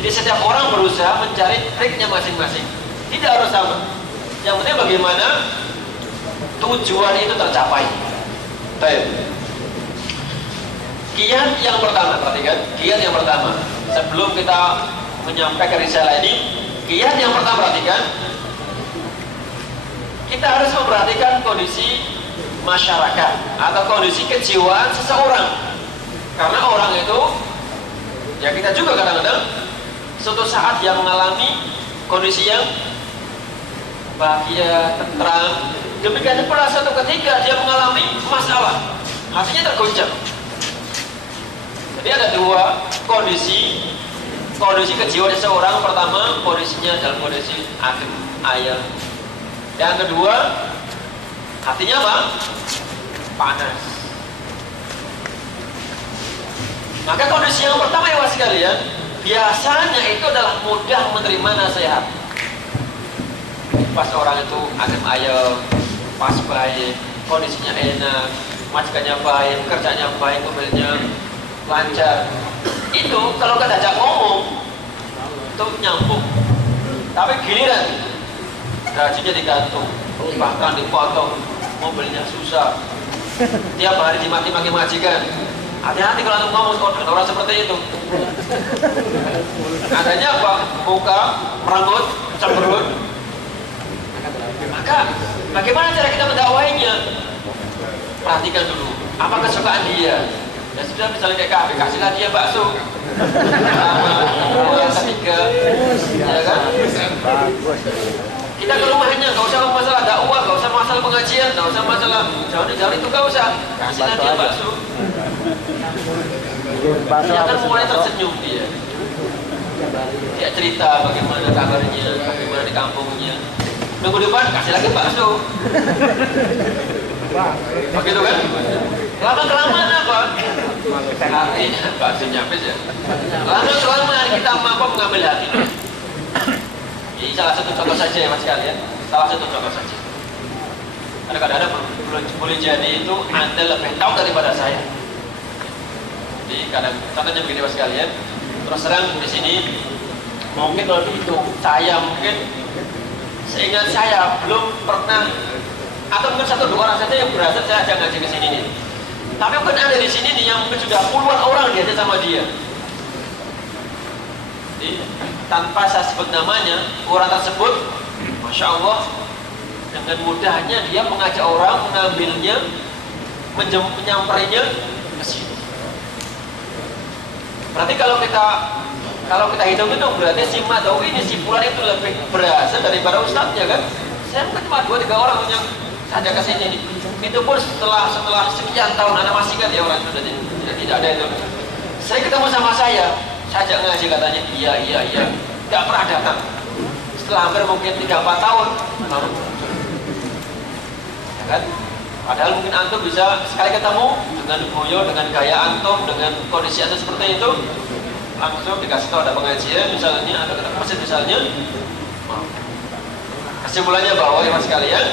Jadi setiap orang berusaha mencari triknya masing-masing. Tidak harus sama. Yang penting bagaimana tujuan itu tercapai. Baik. Kiat yang pertama, perhatikan. Kiat yang pertama. Sebelum kita menyampaikan risalah ini, kiat yang pertama perhatikan. Kita harus memperhatikan kondisi masyarakat atau kondisi kejiwaan seseorang. Karena orang itu, ya kita juga kadang-kadang suatu saat yang mengalami kondisi yang bahagia, tentram. Demikian pula suatu ketika dia mengalami masalah, hatinya tergoncang. Jadi ada dua kondisi kejiwaan seseorang. Pertama, kondisinya dalam kondisi adem, ayem. Yang kedua, hatinya apa? Panas. Maka kondisi yang pertama ya sekalian, biasanya itu adalah mudah menerima nasihat. Pas orang itu adem ayem, pas baik, kondisinya enak, majikannya baik, kerjanya baik, mobilnya lancar. Itu kalau kita ajak ngomong itu nyambung. Tapi giliran gajinya digantung, bahkan dipotong, mobilnya susah, tiap hari dimaki-maki majikan. Hati-hati kalau antum ngomong dengan orang seperti itu. Adanya apa? Muka merenggut, cemberut. Maka bagaimana cara kita mendakwahinya? Perhatikan dulu apa kesukaan dia. Ya sudah, misalnya kayak kafe, kasihlah dia bakso sama dua ketiga, ya kan? Kita ke rumahnya, nggak usah masalah dakwah, nggak usah masalah pengajian, nggak usah masalah jauh-jauh itu, nggak usah. Kasihlah dia bakso. Dia kan mulai tersenyum dia. Dia cerita bagaimana kabarnya, bagaimana di kampungnya. Minggu depan kasih lagi bakso. Begitu kan? Lama-kelamaan apa? Artinya baksonya habis ya. Lama-kelamaan kita mampu mengambil hati. Ini salah satu contoh saja ya mas sekalian. Salah satu contoh saja. Kadang-kadang boleh jadi itu Anda lebih tahu daripada saya. Jadi kadang contohnya begini mas sekalian. Terus terang di sini mungkin kalau dihitung saya mungkin seingat saya belum pernah, atau mungkin 1-2 orang saja yang berhasil saya ajak ngaji ke sini nih. Tapi mungkin ada di sini nih yang mungkin sudah puluhan orang diajak sama dia. Jadi, tanpa saya sebut namanya, orang tersebut, masya Allah, dengan mudahnya dia mengajak orang, mengambilnya, menyampainya ke sini. Berarti kalau kita hitung itu berarti si Madawi ini, si Fulan itu lebih berhasil daripada ustadznya kan? Saya mungkin cuma 2-3 orang yang saja ke sini. Itu pun setelah sekian tahun, Anda masih ingat ya orang sudah tidak ada itu. Saya ketemu sama saya ajak ngaji katanya, iya, nggak pernah datang. Setelah hampir mungkin 3-4 tahun, baru ya kan? Padahal mungkin antum bisa sekali ketemu dengan boyo, dengan gaya antum, dengan kondisi antum seperti itu, langsung dikasih tahu ada pengajian misalnya, ada ketemu masjid misalnya. Kesimpulannya bahwa ya mas sekalian,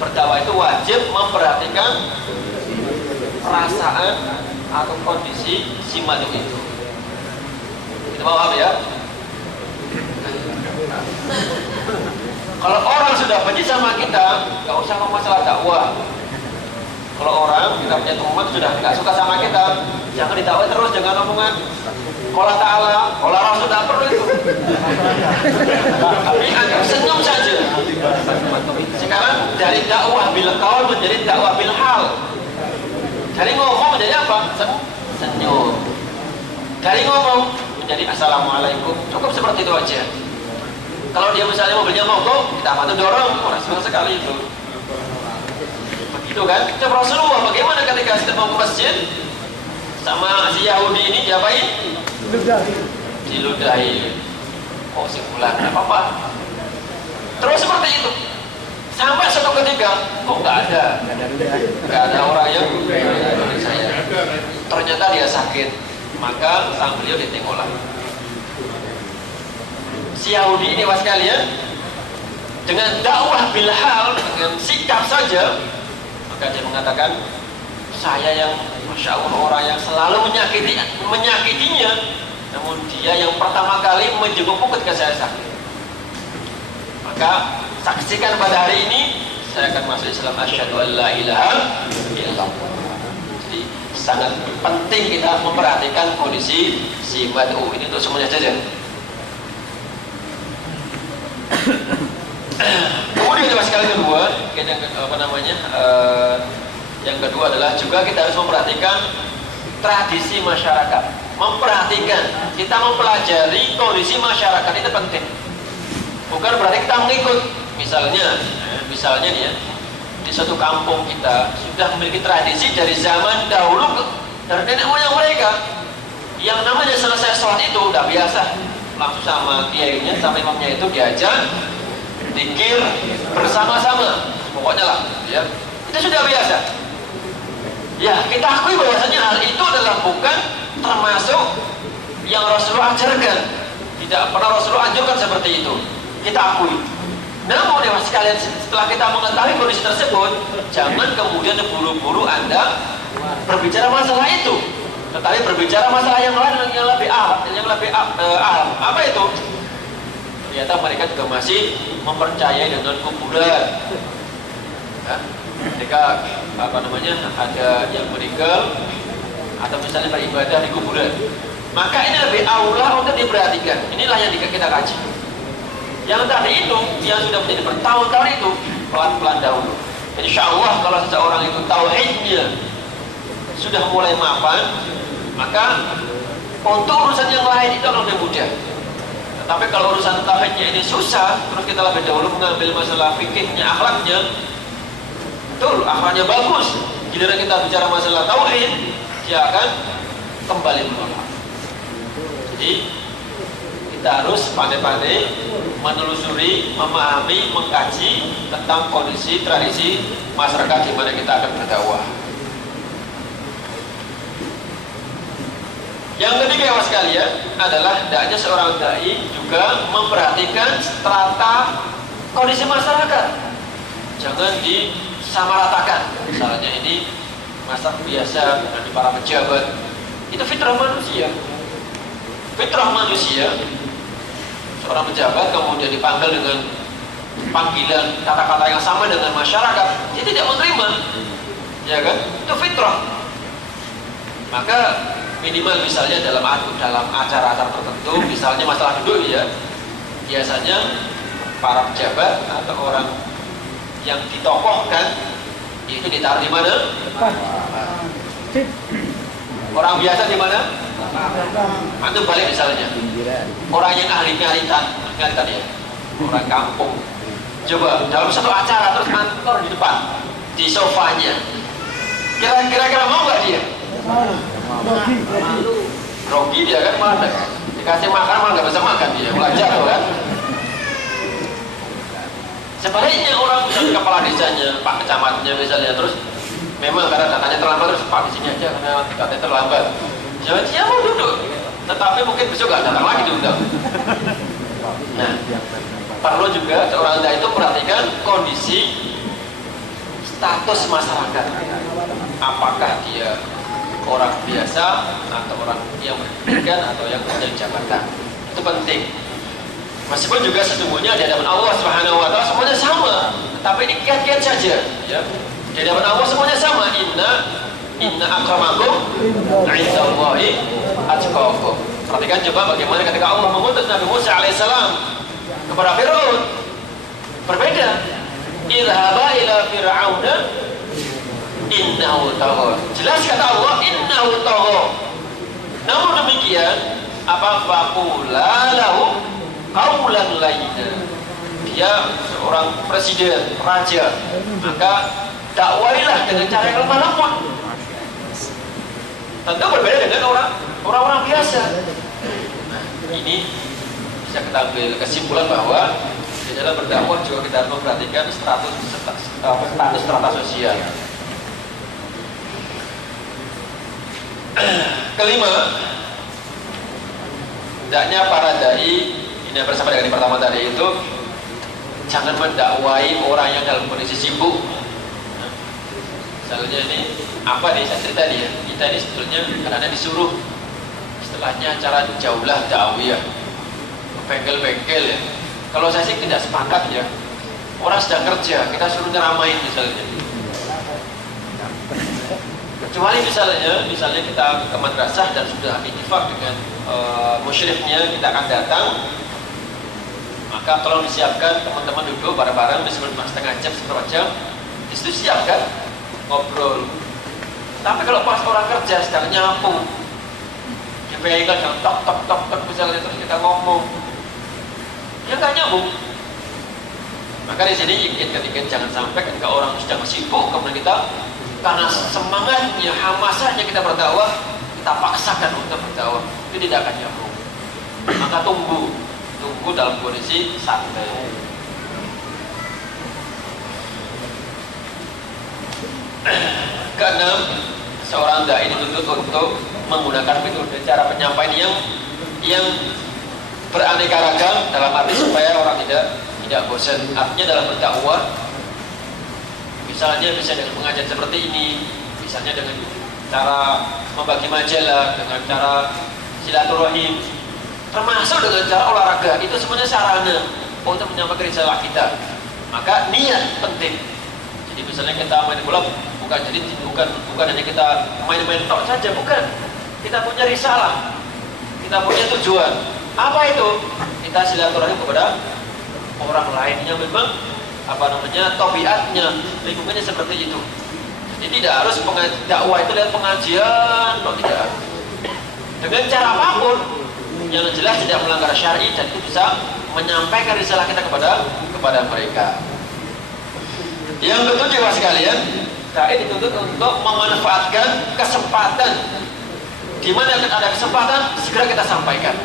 berdakwah itu wajib memperhatikan perasaan atau kondisi si madu itu. Kita paham ya? Kalau orang sudah benci sama kita, nggak usah ngomong masalah dakwah. Kalau orang kita punya teman sudah nggak suka sama kita, jangan didakwai terus, jangan omongan Qala ta'ala, qala rasul, tidak perlu itu. Tapi anggap senyum saja. Sekarang dari dakwah bil qaul menjadi dakwah bil hal. Dari ngomong menjadi apa? Senyum. Dari ngomong menjadi assalamualaikum. Cukup seperti itu aja. Kalau dia misalnya mobilnya mogok, kita bantu dorong, orang senang sekali itu. Begitu kan? Coba Rasulullah bagaimana ketika kita mau ke masjid sama si Yahudi ini diapain? Diludahi. Oh si Fulan, apa-apa. Terus seperti itu. Sampai suatu ketika, kok nggak ada orang yang dari saya. Ternyata dia sakit. Maka sang beliau ditengoklah. Si Yahudi ini was kalian dengan dakwah bilhal, dengan sikap saja, maka dia mengatakan, saya yang masya Allah orang yang selalu menyakitinya, namun dia yang pertama kali menjengukku ketika saya sakit. Maka saksikan pada hari ini saya akan masuk Islam, asyhadu an la ilaha illallah. Jadi sangat penting kita memperhatikan kondisi si mad'u ini untuk semuanya saja. Kemudian yang sekali kedua, yang kedua adalah juga kita harus memperhatikan tradisi masyarakat. Memperhatikan, kita mempelajari kondisi masyarakat itu penting. Bukan berarti kita mengikut. Misalnya nih ya, di suatu kampung kita sudah memiliki tradisi dari zaman dahulu dari nenek moyang mereka. Yang namanya selesai sholat itu udah biasa, langsung sama kiainya, sama imamnya itu diajak zikir bersama-sama, pokoknya lah, ya itu sudah biasa. Ya kita akui bahwasanya hal itu adalah bukan termasuk yang Rasulullah ajarkan. Tidak pernah Rasulullah anjurkan seperti itu. Kita akui. Namun ya sekalian, setelah kita mengetahui kondisi tersebut, jangan kemudian buru-buru Anda berbicara masalah itu, tetapi berbicara masalah yang lain yang lebih aham. Apa itu? Ternyata mereka juga masih mempercayai dengan kuburan. Ya. ketika ada yang meninggal atau misalnya beribadah di kuburan, maka ini lebih aula untuk diperhatikan. Inilah yang kita kaji. Yang tadi itu, yang sudah menjadi bertahun-tahun itu, pelan-pelan dahulu. Insya Allah kalau seseorang itu tauhidnya sudah mulai mapan, maka untuk urusan yang lain itu akan lebih mudah. Tapi kalau urusan tauhidnya ini susah, terus kita lebih dahulu mengambil masalah fikihnya, akhlaknya, betul, akhlaknya bagus. Giliran kita bicara masalah tauhid, dia akan kembali menolak. Jadi kita harus pandai-pandai menelusuri, memahami, mengkaji tentang kondisi, tradisi masyarakat di mana kita akan berdakwah. Yang ketiga Mas sekalian adalah hendaknya seorang dai juga memperhatikan strata kondisi masyarakat. Jangan disamaratakan. Misalnya ini masyarakat biasa dengan para pejabat, itu fitrah manusia. Fitrah manusia, seorang pejabat kemudian dipanggil dengan panggilan kata-kata yang sama dengan masyarakat, dia tidak menerima, ya kan? Itu fitrah. Maka minimal misalnya dalam acara-acara tertentu, misalnya masalah duduk ya, biasanya para pejabat atau orang yang ditokohkan itu ditaruh di mana? Orang biasa di mana? Antum balik misalnya, orang yang ahli ngalitan ya, orang kampung. Coba dalam satu acara terus antor di depan, di sofanya. Kira-kira mau nggak dia? Rogi dia kan, malah dikasih makan malah nggak bisa makan dia, belajar tuh kan. Sebaliknya orang misalnya kepala desanya, pak kecamatan misalnya, terus memang karena datanya terlambat, terus pak di sini aja karena datanya terlambat. Jangan dia mau duduk, tetapi mungkin besok nggak datang lagi diundang. Nah, perlu juga seorang dai itu perhatikan kondisi status masyarakat. Apakah dia orang biasa atau orang yang berpendidikan atau yang punya jabatan? Itu penting. Meskipun juga sesungguhnya di hadapan Allah Subhanahu wa taala semuanya sama, tapi ini kiat-kiat saja, ya. Di hadapan Allah semuanya sama. Inna akramakum 'indallahi atqakum. Perhatikan coba bagaimana ketika Allah mengutus Nabi Musa alaihissalam kepada Fir'aun. Berbeda. Idhaba ila fir'auna innahu tagha. Jelas kata Allah innahu tagha. Namun demikian, apa faqula lahu qaulan layyina. Dia seorang presiden, raja, maka dakwailah dengan cara yang lemah lembut. Tentu berbeda dengan orang-orang biasa. Nah, ini bisa kita ambil kesimpulan bahwa di dalam berdakwah juga kita harus memperhatikan status strata sosial. Kelima, hendaknya para dai ini bersama dengan yang pertama tadi itu jangan mendakwai orang yang dalam kondisi sibuk. Misalnya ini apa nih, saya cerita nih ya, kita ini sebetulnya kadang-kadang disuruh istilahnya acara jauhlah dakwah, bengkel-bengkel ya. Kalau saya sih tidak sepakat ya, orang sedang kerja kita suruh nyeramain misalnya. Kecuali misalnya kita ke madrasah dan sudah ittifaq dengan musyrifnya, kita akan datang, maka tolong disiapkan teman-teman duduk bareng-bareng meskipun setengah jam, seperempat jam, disitu siapkan ngobrol. Tapi kalau pas orang kerja sedang nyapu, dibengkel dan tok misalnya, terus kita ngomong, ya nggak nyambung. Maka di sini ingat jangan sampai ketika orang sedang sibuk kemudian kita karena semangatnya, hamasanya kita berdakwah, kita paksakan untuk berdakwah, itu tidak akan nyambung. Maka tunggu dalam kondisi santai. Keenam, seorang dai dituntut untuk menggunakan metode cara penyampaian yang beraneka ragam dalam arti supaya orang tidak bosan. Artinya dalam berdakwah, misalnya bisa dengan pengajian seperti ini, misalnya dengan cara membagi majalah, dengan cara silaturahim, termasuk dengan cara olahraga, itu semuanya sarana untuk menyampaikan risalah kita. Maka niat penting. Jadi Jadi misalnya kita main bola bukan hanya kita main-main tok saja, bukan. Kita punya risalah, kita punya tujuan. Apa itu? Kita silaturahim kepada orang lain yang memang tabiatnya, lingkungannya seperti itu. Jadi tidak harus dakwah itu lihat pengajian, tidak. Dengan cara apapun, yang jelas tidak melanggar syar'i dan itu bisa menyampaikan risalah kita kepada mereka. Yang ketujuh sekalian, dai dituntut untuk memanfaatkan kesempatan. Di mana ada kesempatan, segera kita sampaikan.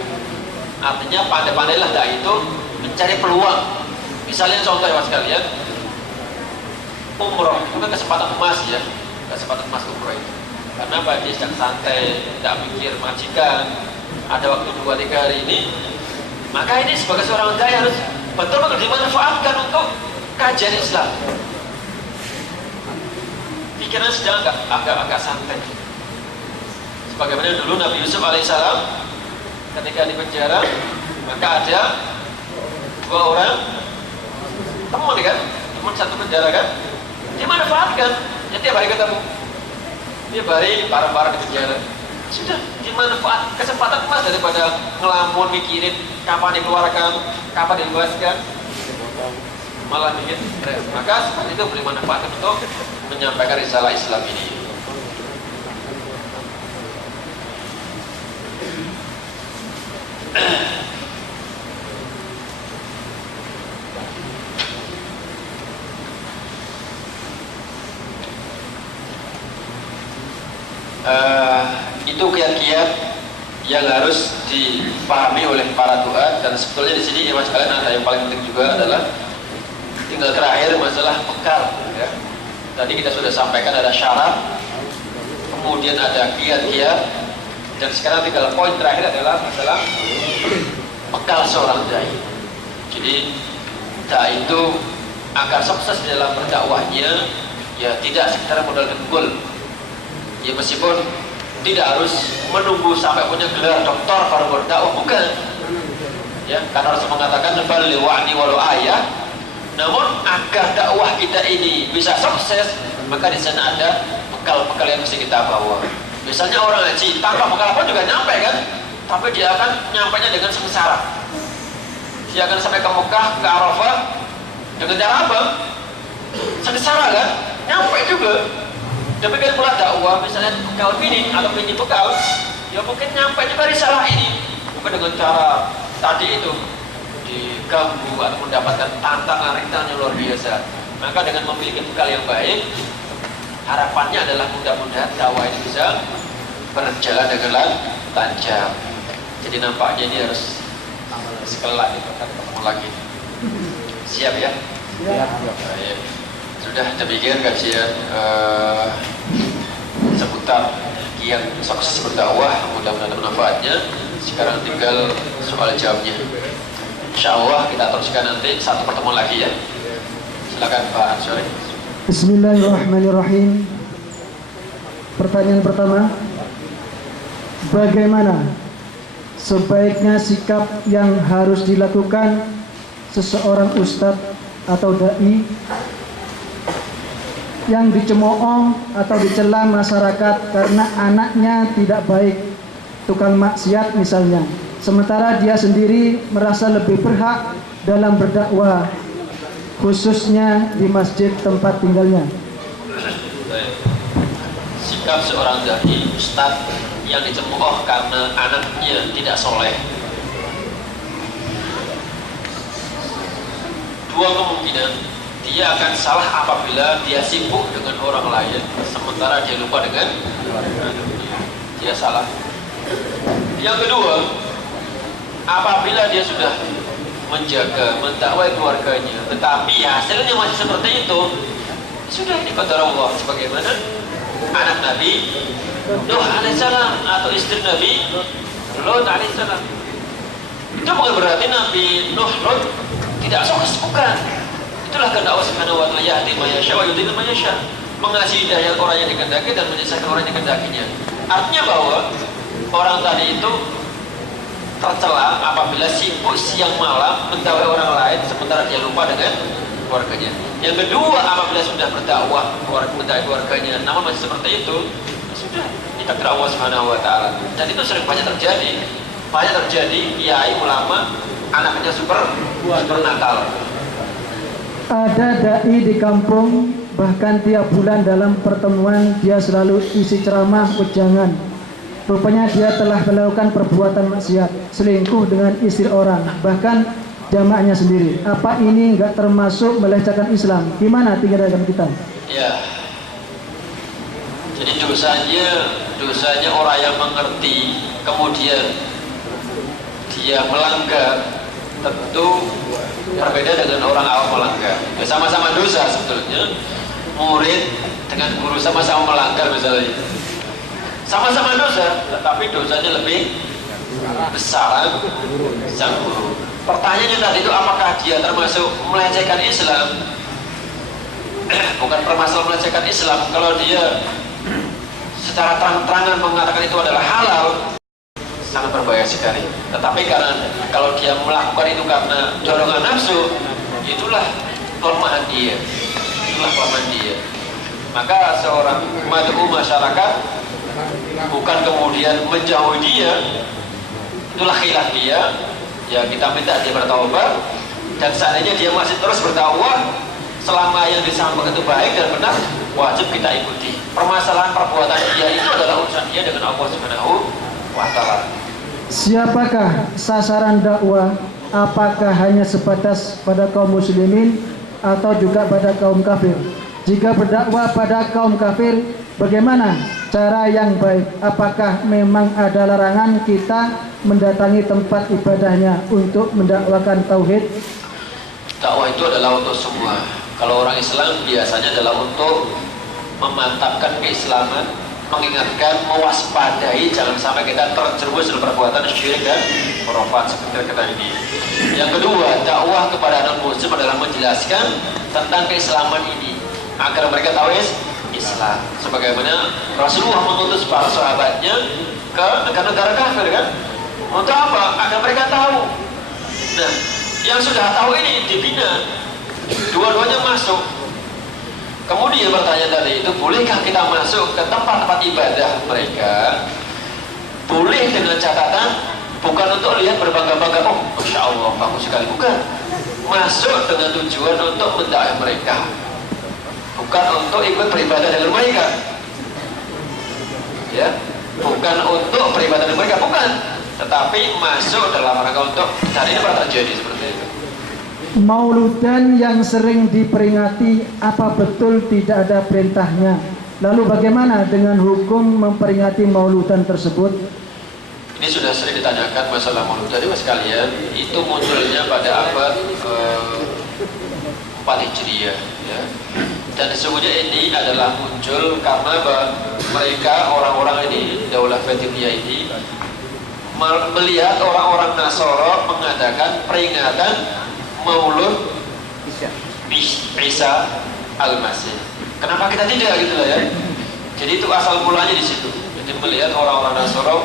Artinya pandai-pandailah dai itu mencari peluang. Misalnya contoh sekalian, umroh itu kan kesempatan emas ya, kesempatan emas umroh itu. Karena bagi yang santai, tidak mikir majikan, ada waktu 2-3 hari ini, maka ini sebagai seorang dai harus betul-betul dimanfaatkan untuk kajian Islam. Pikiran sedang agak santai. Sebagaimana dulu Nabi Yusuf alaihissalam ketika di penjara, maka ada 2 orang teman satu penjara kan, dimanfaatkan. Jadi tiap hari ketemu, tiap hari bareng-bareng di penjara. Sudah dimanfaat, kesempatan emas daripada ngelamun mikirin kapan dikeluarkan, kapan dibebaskan, malah bikin stres. Maka seperti itu beri manfaat untuk menyampaikan risalah Islam ini. Itu kiat-kiat yang harus dipahami oleh para duat, dan sebetulnya di sini ya mas kalian ada yang paling penting juga adalah tinggal terakhir masalah bekal ya. Tadi kita sudah sampaikan ada syarat, kemudian ada kiat-kiat, dan sekarang tinggal poin terakhir adalah masalah bekal seorang dai. Jadi dai itu agar sukses dalam berdakwahnya ya tidak sekedar modal dengkul. Ya meskipun tidak harus menunggu sampai punya gelar doktor baru berdakwah, bukan. Ya, karena Rasul mengatakan balligh wa'ni walau ayah. Namun agar dakwah kita ini bisa sukses, maka di sana ada bekal-bekal yang mesti kita bawa. Misalnya orang haji tanpa bekal pun juga nyampe kan, tapi dia akan nyampainya dengan sengsara. Dia akan sampai ke Mekah, ke Arafah dengan cara apa? Sengsara kan? Nyampe juga. Demikian pula dakwah, misalnya bekal ini atau ini bekal, ya mungkin nyampe juga risalah ini, bukan dengan cara tadi itu diganggu atau mendapatkan tantangan-rintangan yang luar biasa. Maka dengan memiliki bekal yang baik, harapannya adalah mudah-mudahan dakwah ini bisa berjalan dengan lancar. Jadi nampaknya ini harus sekali lagi ketemu lagi. Siap ya? Siap. Baik. Sudah demikian kajian seputar kiat sukses berdakwah, mudah-mudahan manfaatnya. Sekarang tinggal soal jawabnya. Insya Allah kita teruskan nanti satu pertemuan lagi ya. Silakan Pak Ansori. Bismillahirrahmanirrahim. Pertanyaan pertama, bagaimana sebaiknya sikap yang harus dilakukan seseorang ustadz atau dai yang dicemooh atau dicela masyarakat karena anaknya tidak baik, tukang maksiat misalnya, sementara dia sendiri merasa lebih berhak dalam berdakwah, khususnya di masjid tempat tinggalnya. Sikap seorang dai ustadz yang dicemooh karena anaknya tidak soleh. Dua kemungkinan. Dia akan salah apabila dia sibuk dengan orang lain sementara dia lupa dengan dia salah. Yang kedua, apabila dia sudah menjaga, mendakwai keluarganya, tetapi hasilnya masih seperti itu, sudah diqadar Allah. Sebagaimana anak Nabi Nuh alaihissalam atau istri Nabi Lut alaihissalam. Itu bukan berarti Nabi Nuh Lut tidak sukses, bukan. Itulah kehendak Allah Subhanahu wa taala, yahdi man yasha wa yudhillu man yasha, mengasihi hidayah orang yang dikehendaki dan menyesatkan orang yang dikehendakinya. Artinya bahwa orang tadi itu tercela apabila sibuk siang malam mendakwai orang lain sementara dia lupa dengan keluarganya. Yang kedua, apabila sudah berdakwah keluarganya namun masih seperti itu, sudah ditakdir Allah Subhanahu wa taala. Dan itu sering banyak terjadi. Banyak terjadi kiai ulama anaknya super nakal. Ada dai di kampung, bahkan tiap bulan dalam pertemuan dia selalu isi ceramah ujangan. Rupanya dia telah melakukan perbuatan maksiat, selingkuh dengan istri orang, bahkan jamaahnya sendiri. Apa ini enggak termasuk melecehkan Islam? Gimana tindakan kita? Ya. Jadi dosanya orang yang mengerti kemudian dia melanggar, tentu berbeda dengan orang awam melanggar. Ya, sama-sama dosa sebetulnya. Murid dengan guru sama-sama melanggar misalnya, sama-sama dosa, tetapi dosanya lebih besar sang guru. Pertanyaannya tadi itu, apakah dia termasuk melecehkan Islam? Bukan permasalahan melecehkan Islam. Kalau dia secara terang-terangan mengatakan itu adalah halal, sangat berbahaya sekali. Tetapi karena kalau dia melakukan itu karena dorongan nafsu, itulah kelemahan dia. Maka seorang mad'u masyarakat bukan kemudian menjauhi dia, itulah khilaf dia. Ya, kita minta dia bertaubat, dan seandainya dia masih terus berdakwah selama yang disampaikan itu baik dan benar, wajib kita ikuti. Permasalahan perbuatan dia itu adalah urusan dia dengan Allah Subhanahu wa taala. Siapakah sasaran dakwah? Apakah hanya sebatas pada kaum muslimin atau juga pada kaum kafir? Jika berdakwah pada kaum kafir, bagaimana cara yang baik? Apakah memang ada larangan kita mendatangi tempat ibadahnya untuk mendakwakan tauhid? Dakwah itu adalah untuk semua. Kalau orang Islam biasanya adalah untuk memantapkan keislaman, mengingatkan, mewaspadai jangan sampai kita terjerumus dalam perbuatan syirik dan khurafat seperti kita ini. Yang kedua, dakwah kepada anak muslim adalah menjelaskan tentang keislaman ini agar mereka tahu Islam. Sebagaimana Rasulullah mengutus para sahabatnya ke negara-negara kafir, kan? Untuk apa? Agar mereka tahu. Nah, yang sudah tahu ini dibina, dua-duanya masuk. Kemudian pertanyaan tadi itu, bolehkah kita masuk ke tempat-tempat ibadah mereka? Boleh, dengan catatan bukan untuk lihat berbangga-bangga, oh Masya Allah bagus sekali, bukan. Masuk dengan tujuan untuk mendakwai mereka, bukan untuk ikut beribadah dengan mereka. Ya, bukan untuk beribadah dengan mereka, bukan. Tetapi masuk dalam rangka untuk, dan ini pernah terjadi seperti itu. Mauludan yang sering diperingati, apa betul tidak ada perintahnya? Lalu bagaimana dengan hukum memperingati mauludan tersebut? Ini sudah sering ditanyakan masalah maulud. Jadi mas sekalian, itu munculnya pada abad 4 Hijriah, ya. Dan sesungguhnya ini adalah muncul karena mereka, orang-orang ini, Daulah Fatimiyah ini melihat orang-orang Nasara mengadakan peringatan Maulud Isa Al-Masih. Kenapa kita tidak, gitu lah ya. Jadi itu asal mulanya di situ. Jadi melihat orang-orang Nasara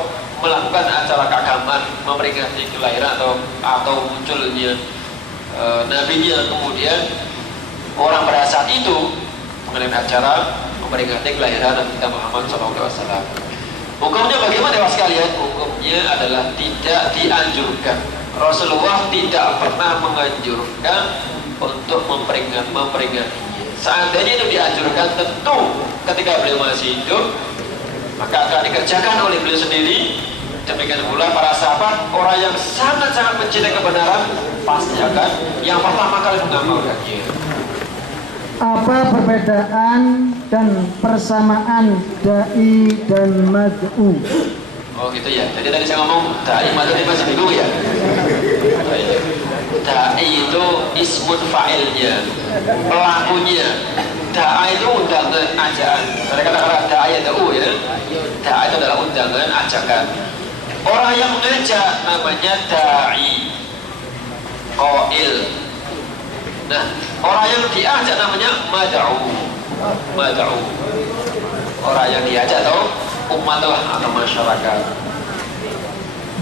melakukan acara keagamaan, memperingati kelahiran atau munculnya nabinya, kemudian orang pada saat itu mengadakan acara memperingati kelahiran Nabi Muhammad SAW. Hukumnya bagaimana ya sekalian? Hukumnya adalah tidak dianjurkan. Rasulullah tidak pernah menganjurkan untuk memperingatinya. Seandainya itu dianjurkan, tentu ketika beliau masih hidup maka akan dikerjakan oleh beliau sendiri. Demikian pula para sahabat, orang yang sangat-sangat mencintai kebenaran, pasti akan yang pertama kali mengamalkannya. Apa perbedaan dan persamaan dai dan mad'u? Oh gitu ya. Jadi tadi saya ngomong dai, mad'u ini masih bingung ya. Dai itu ismun fa'ilnya, pelakunya. Da'a itu undangan, ajakan. Mereka katakan da'a da'u ya. Da'a itu adalah undangan, ajakan. Orang yang mengajak namanya da'i, qail. Nah, orang yang diajak namanya mad'u. Orang yang diajak atau umat atau masyarakat.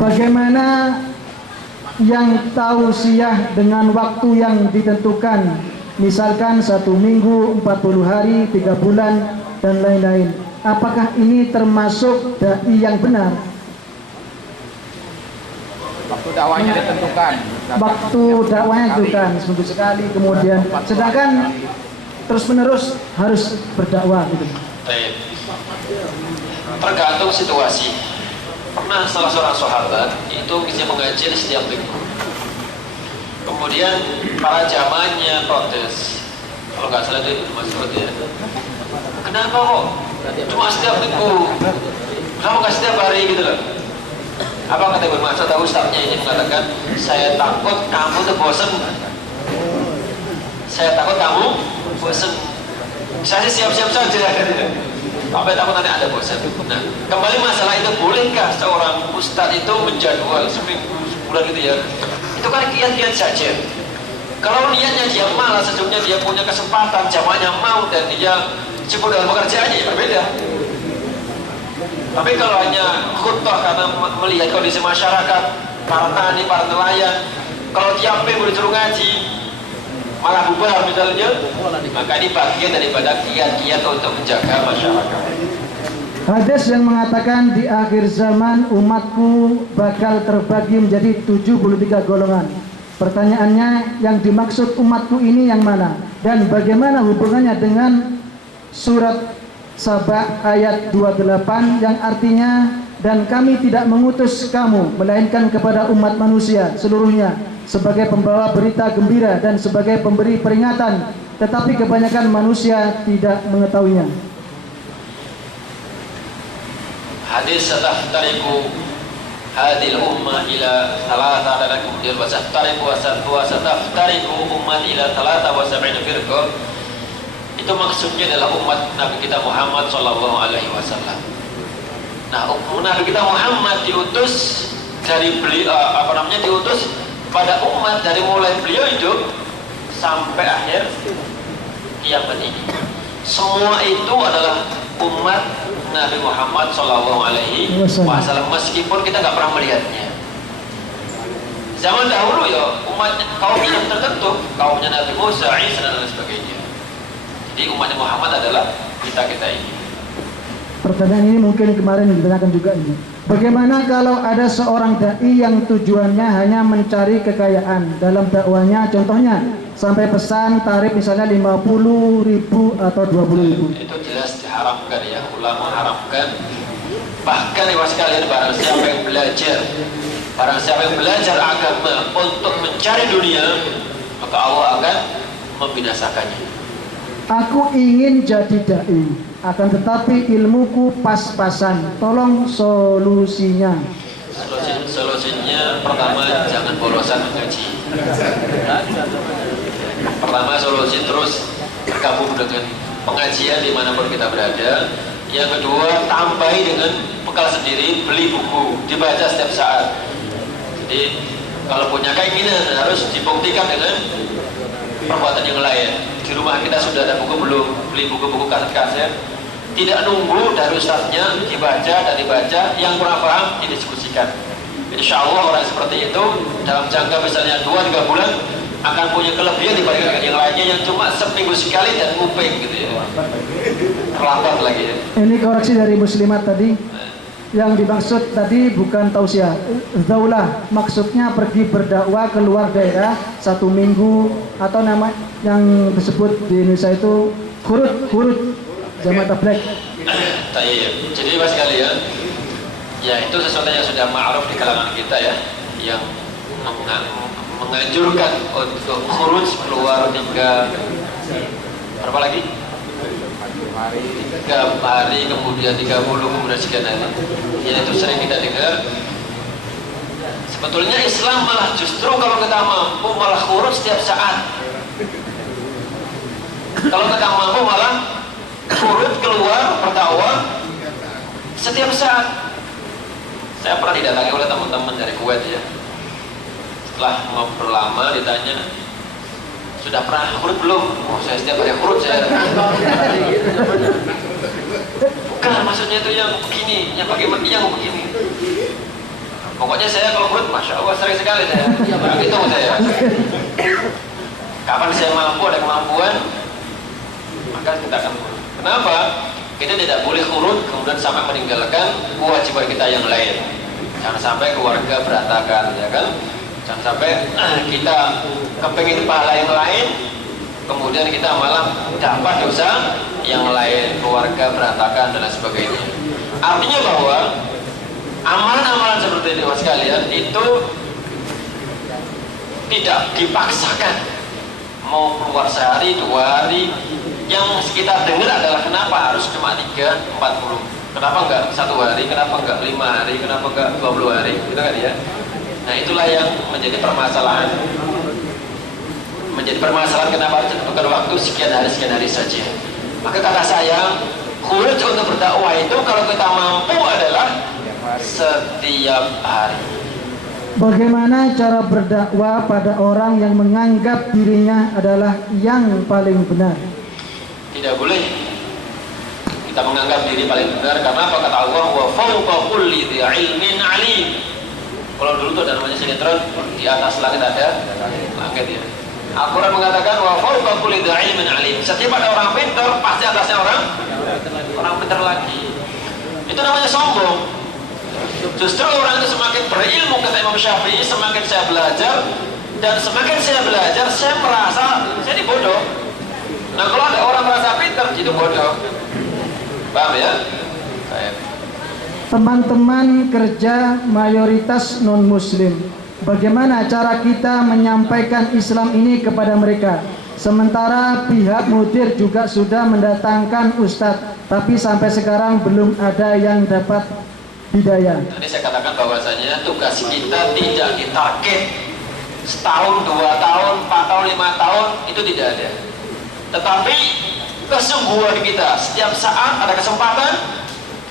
Bagaimana yang tausiah dengan waktu yang ditentukan Misalkan 1 minggu, 40 hari, 3 bulan, dan lain-lain. Apakah ini termasuk dai yang benar? Waktu dakwahnya ditentukan. Waktu dakwahnya ditentukan seminggu sekali, kemudian sedangkan terus-menerus harus berdakwah gitu. Baik. Tergantung situasi. Pernah salah seorang sahabat itu bisa mengaji di setiap minggu. Kemudian para jamaahnya protes. Kalau nggak salah itu Ibnu Mas'ud ya. Kenapa kok cuma setiap minggu? Kamu nggak setiap hari gitu loh? Apa kata Ibnu Mas'ud? Tahu ustaznya ini mengatakan, saya takut kamu tuh bosen. Saya takut kamu bosen. Saya siap-siap saja. Sampai takut nanti ada bosan. Nah, kembali masalah itu, bolehkah seorang ustadz itu menjadwal seminggu, sebulan gitu ya? Itu kan kiat-kiat saja. Kalau niatnya dia malas, sesungguhnya dia punya kesempatan, jamaahnya mau dan dia sibuk dalam pekerjaannya, ya berbeda. Tapi kalau hanya khutbah karena melihat kondisi masyarakat, para tani, para nelayan, kalau tiap minggu disuruh ngaji, malah bubar misalnya, maka ini bagian daripada kiat-kiat untuk menjaga masyarakat. Hadis yang mengatakan di akhir zaman umatku bakal terbagi menjadi 73 golongan. Pertanyaannya, yang dimaksud umatku ini yang mana? Dan bagaimana hubungannya dengan surat Saba ayat 28 yang artinya, dan kami tidak mengutus kamu melainkan kepada umat manusia seluruhnya sebagai pembawa berita gembira dan sebagai pemberi peringatan, tetapi kebanyakan manusia tidak mengetahuinya. Hadis sataftariku hadil umma ila thalatha, dan kemudian wasaftariku wasataftariku ummat ila thalatha wa sab'ina firqa. Itu maksudnya adalah umat Nabi kita Muhammad sallallahu alaihi wasallam. Nah, Nabi kita Muhammad diutus dari beliau, diutus pada umat dari mulai beliau hidup sampai akhir kiamat ini. Semua itu adalah umat Nabi Muhammad sallallahu alaihi wasallam, meskipun kita nggak pernah melihatnya. Zaman dahulu ya umat kaum yang tertentu, kaumnya Nabi Musa, Isa dan lain sebagainya. Jadi umat Muhammad adalah kita ini. Pertanyaan ini mungkin kemarin ditanyakan juga ini. Bagaimana kalau ada seorang dai yang tujuannya hanya mencari kekayaan dalam dakwanya, contohnya sampai pesan tarif misalnya 50.000 atau 20.000? Itu jelas diharamkan ya, ulama mengharamkan. Bahkan ya sekalian, barang siapa yang belajar agama untuk mencari dunia, maka Allah akan membinasakannya. Aku ingin jadi dai, akan tetapi ilmuku pas-pasan. Tolong solusinya. Solusinya pertama, jangan borosan mengaji. Pertama, solusi terus bergabung dengan pengajian dimanapun kita berada. Yang kedua, tambahi dengan bekal sendiri, beli buku, dibaca setiap saat. Jadi kalau punya keinginan harus dibuktikan dengan perbuatan yang lain. Di rumah kita sudah ada buku belum? Beli buku-buku kaset-kaset. Tidak nunggu dari ustadznya, dibaca dan dibaca. Yang kurang paham didiskusikan. Insya Allah orang seperti itu dalam jangka misalnya 2-3 bulan akan punya kelebihan dibandingkan yang lainnya yang cuma seminggu sekali dan nguping gitu ya. Terlambat lagi ya. Ini koreksi dari muslimat tadi. Yang dimaksud tadi bukan tausiah, zaulah, maksudnya pergi berdakwah keluar daerah 1 minggu, atau nama yang disebut di Indonesia itu khurut jamaah tabligh. Jadi mas kalian, ya itu sesuatu yang sudah ma'ruf di kalangan kita ya, yang menganjurkan untuk khurut keluar 3 berapa lagi? 3 hari, kemudian 30, kemudian sekian hari. Ya itu sering kita dengar. Sebetulnya Islam malah justru kalau kita mampu malah khurut setiap saat. Kalau kita mampu malah khurut keluar berdakwah setiap saat. Saya pernah didatangi oleh teman-teman dari Kuwait ya. Setelah ngobrol lama ditanya, sudah pernah khurut belum? Oh, saya setiap hari khurut saya. Bukan, maksudnya itu yang begini, yang bagaimana, yang begini. Pokoknya saya kalau khurut, masya Allah sering sekali saya. Begitu saya. Kapan saya mampu, ada kemampuan, maka kita akan urut. Kenapa? Kita tidak boleh urut kemudian sampai meninggalkan kewajiban kita yang lain. Jangan sampai keluarga berantakan, ya kan? Jangan sampai kita kepingin pahala yang lain, kemudian kita malah dapat dosa yang lain, keluarga berantakan dan lain sebagainya. Artinya bahwa amalan-amalan seperti itu sekalian itu tidak dipaksakan. Mau keluar sehari, 2 hari, yang kita dengar adalah kenapa harus cuma 3, 40. Kenapa enggak 1 hari, kenapa enggak 5 hari, kenapa enggak 20 hari, gitu kan ya. Nah itulah yang menjadi permasalahan. Menjadi permasalahan kenapa harus ditentukan waktu sekian hari saja. Maka kata saya, khuruj untuk berdakwah itu kalau kita mampu adalah setiap hari. Bagaimana cara berdakwah pada orang yang menganggap dirinya adalah yang paling benar? Tidak boleh kita menganggap diri paling benar, karena apa kata Allah, wa fawqa kulli dzi ilmin alim. Kalau dulu tuh ada namanya sinetron, di atas langit ada langit ya. Al-Quran mengatakan wa fawqa kulli dzi ilmin alim. Setiap ada orang pintar, pasti atasnya orang pintar lagi. Itu namanya sombong. Justru orang itu semakin berilmu, kata Imam Syafi'i, semakin saya belajar, dan semakin saya belajar, saya merasa jadi bodoh. Nah kalau ada orang merasa pintar, itu bodoh. Paham ya? Baik. Teman-teman kerja mayoritas non-muslim, bagaimana cara kita menyampaikan Islam ini kepada mereka? Sementara pihak mudir juga sudah mendatangkan ustadz, tapi sampai sekarang belum ada yang dapat hidayah. Tadi saya katakan bahwasanya tugas kita tidak ditarget setahun, 2 tahun, 4 tahun, 5 tahun, itu tidak ada. Tetapi kesungguhan kita, setiap saat ada kesempatan,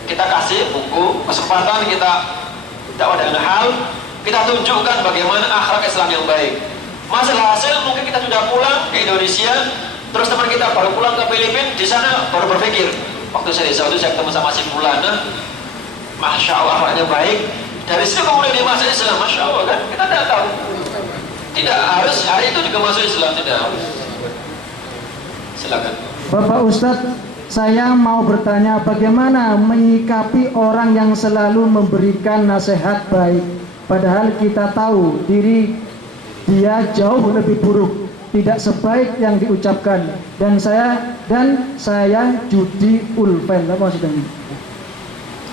kita kasih buku, kesempatan kita dakwah dengan hal, kita tunjukkan bagaimana akhlak Islam yang baik. Masalah hasil mungkin kita sudah pulang ke Indonesia, terus teman kita baru pulang ke Filipina, di sana baru berpikir, waktu saya di Saudi saya ketemu sama si Fulana, Masya Allah akhlaknya baik, dari situ kemudian dia masuk Islam, Masya Allah kan, kita tidak tahu. Tidak harus hari itu juga masuk Islam, tidak harus. Silakan. Bapak Ustadz, saya mau bertanya bagaimana menyikapi orang yang selalu memberikan nasihat baik, padahal kita tahu diri dia jauh lebih buruk, tidak sebaik yang diucapkan. Dan saya judi ulpen. Apa maksudnya?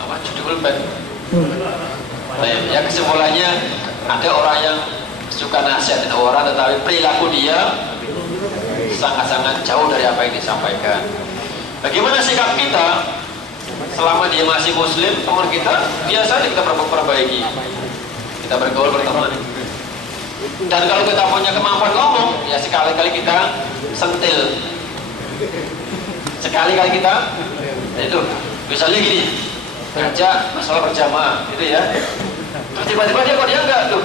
Apa judi ulpen? Baik, ya kesimpulannya ada orang yang suka nasihatin orang, tetapi perilaku dia sangat-sangat jauh dari apa yang disampaikan. Bagaimana sikap kita selama dia masih muslim, teman kita biasanya kita perbaiki, kita bergaul berteman. Dan kalau kita punya kemampuan ngomong, ya sekali-kali kita sentil, sekali-kali kita itu misalnya gini, ngajak masalah berjamaah gitu ya, terus tiba-tiba dia enggak tuh,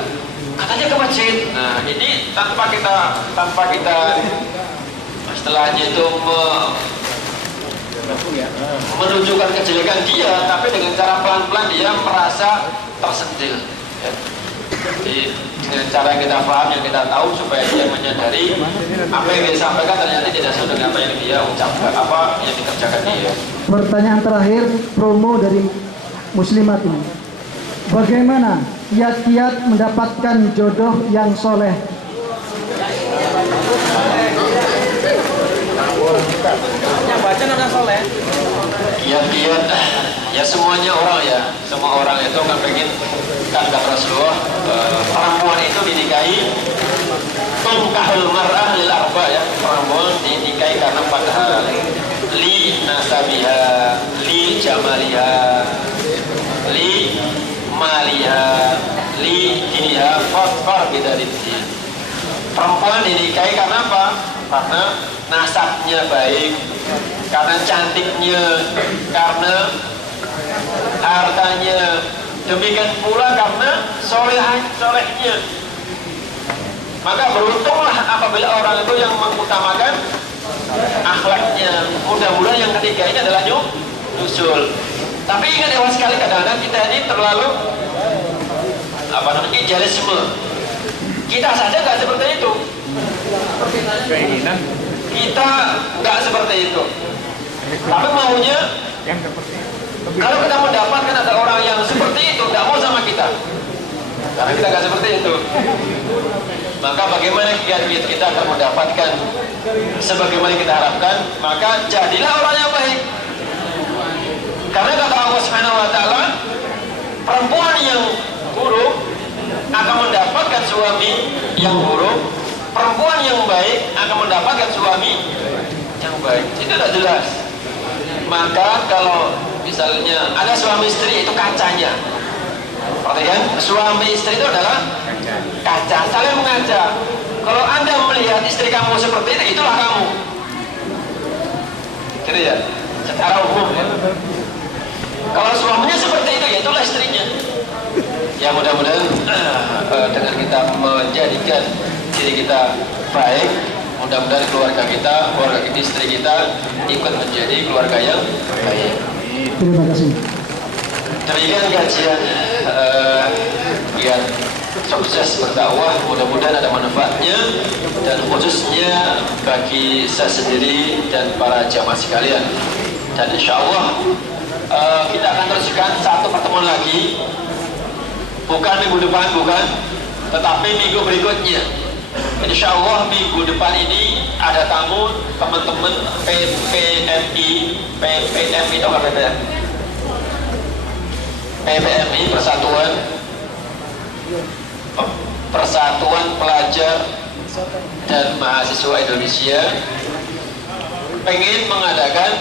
katanya ke masjid. Nah ini tanpa kita setelahnya itu menunjukkan kejelekan dia, tapi dengan cara pelan-pelan dia merasa tersentil ya. Jadi dengan cara yang kita paham, yang kita tahu, supaya dia menyadari apa yang dia sampaikan ternyata tidak sesuai dengan apa yang dia ucapkan, apa yang dikerjakan dia. Pertanyaan terakhir, promo dari muslimat ini, bagaimana kiat-kiat mendapatkan jodoh yang soleh? Kiat-kiat ya semuanya orang ya, semua orang itu kan pengen, kan kata Rasulullah, perempuan itu dinikahi tungkahul mar'ah lil arba ya, perempuan dinikahi karena 4 hal, li nasabiha, li jamaliha, li maliha, li diniha, fadfar bidariddi. Perempuan dinikahi karena apa? Karena nasabnya baik, karena cantiknya, karena hartanya, demikian pula karena solehnya. Maka beruntunglah apabila orang itu yang mengutamakan akhlaknya. Mudah-mudahan yang ketiga ini adalah nyusul. Tapi ingat ya sekali, kadang-kadang kita ini terlalu idealisme. Kita saja nggak seperti itu. keinginan Kita nggak seperti itu. Tapi maunya yang seperti itu. kalau kita mendapatkan ada orang yang seperti itu, nggak mau sama kita. Karena kita nggak seperti itu. Maka bagaimana kiat-kiat kita akan mendapatkan sebagaimana kita harapkan? Maka jadilah orang yang baik. Karena kata Allah Subhanahu Wa Taala, perempuan yang buruk akan mendapatkan suami yang buruk. Perempuan yang baik akan mendapatkan suami yang baik. Itu tidak jelas. Maka kalau misalnya ada suami istri, itu kacanya. Perhatikan, suami istri itu adalah kaca, saling mengaca. Kalau Anda melihat istri kamu seperti itu, itulah kamu. Gitu ya, secara umum ya. Kalau suaminya seperti itu, ya itulah istrinya. Ya mudah-mudahan dengan kita menjadikan diri kita baik, mudah-mudahan keluarga kita, istri kita ikut menjadi keluarga yang baik. Terima kasih. Demikian kajian biar sukses berdakwah, mudah-mudahan ada manfaatnya dan khususnya bagi saya sendiri dan para jamaah sekalian. Dan insya Allah kita akan teruskan satu pertemuan lagi, bukan minggu depan, bukan, tetapi minggu berikutnya. Insya Allah minggu depan ini ada tamu teman-teman PPMI itu apa PPMI? PPMI Persatuan Pelajar dan Mahasiswa Indonesia pengen mengadakan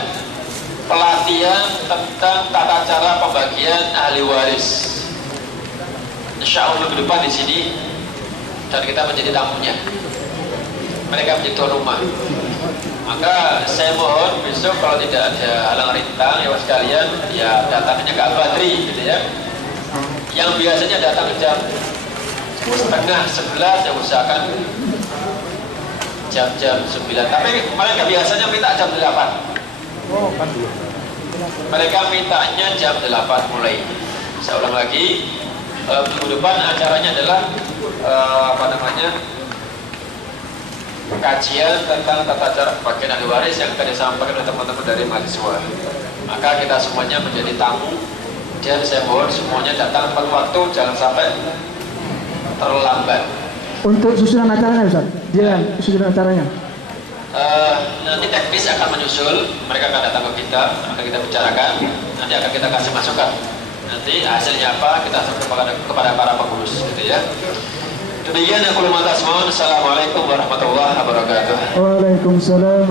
pelatihan tentang tata cara pembagian ahli waris. Insya Allah minggu depan di sini dan kita menjadi tamunya. Mereka menjadi tuan rumah. Maka saya mohon besok kalau tidak ada halang rintang ya sekalian, ya datangnya ke Al-Badri gitu ya. Yang biasanya datang jam 10:30, 11 ya usahakan jam 9. Tapi mereka biasanya minta jam 8. Oh, kan Mereka mintanya jam 8 mulai. Saya ulang lagi, minggu depan acaranya adalah kajian tentang tata cara pembagian ahli waris yang akan disampaikan oleh teman-teman dari mahasiswa. Maka kita semuanya menjadi tamu dan saya mohon semuanya datang tepat waktu, jangan sampai terlambat. Untuk susunan acaranya Ustaz, dia susunan acaranya. Nanti teknis akan menyusul, mereka akan datang ke kita, akan kita bicarakan, nanti akan kita kasih masukan. Nanti hasilnya apa kita sampaikan kepada para pengurus, gitu ya. Demikian yang kula matur suwun. Assalamualaikum warahmatullahi wabarakatuh. Waalaikumsalam.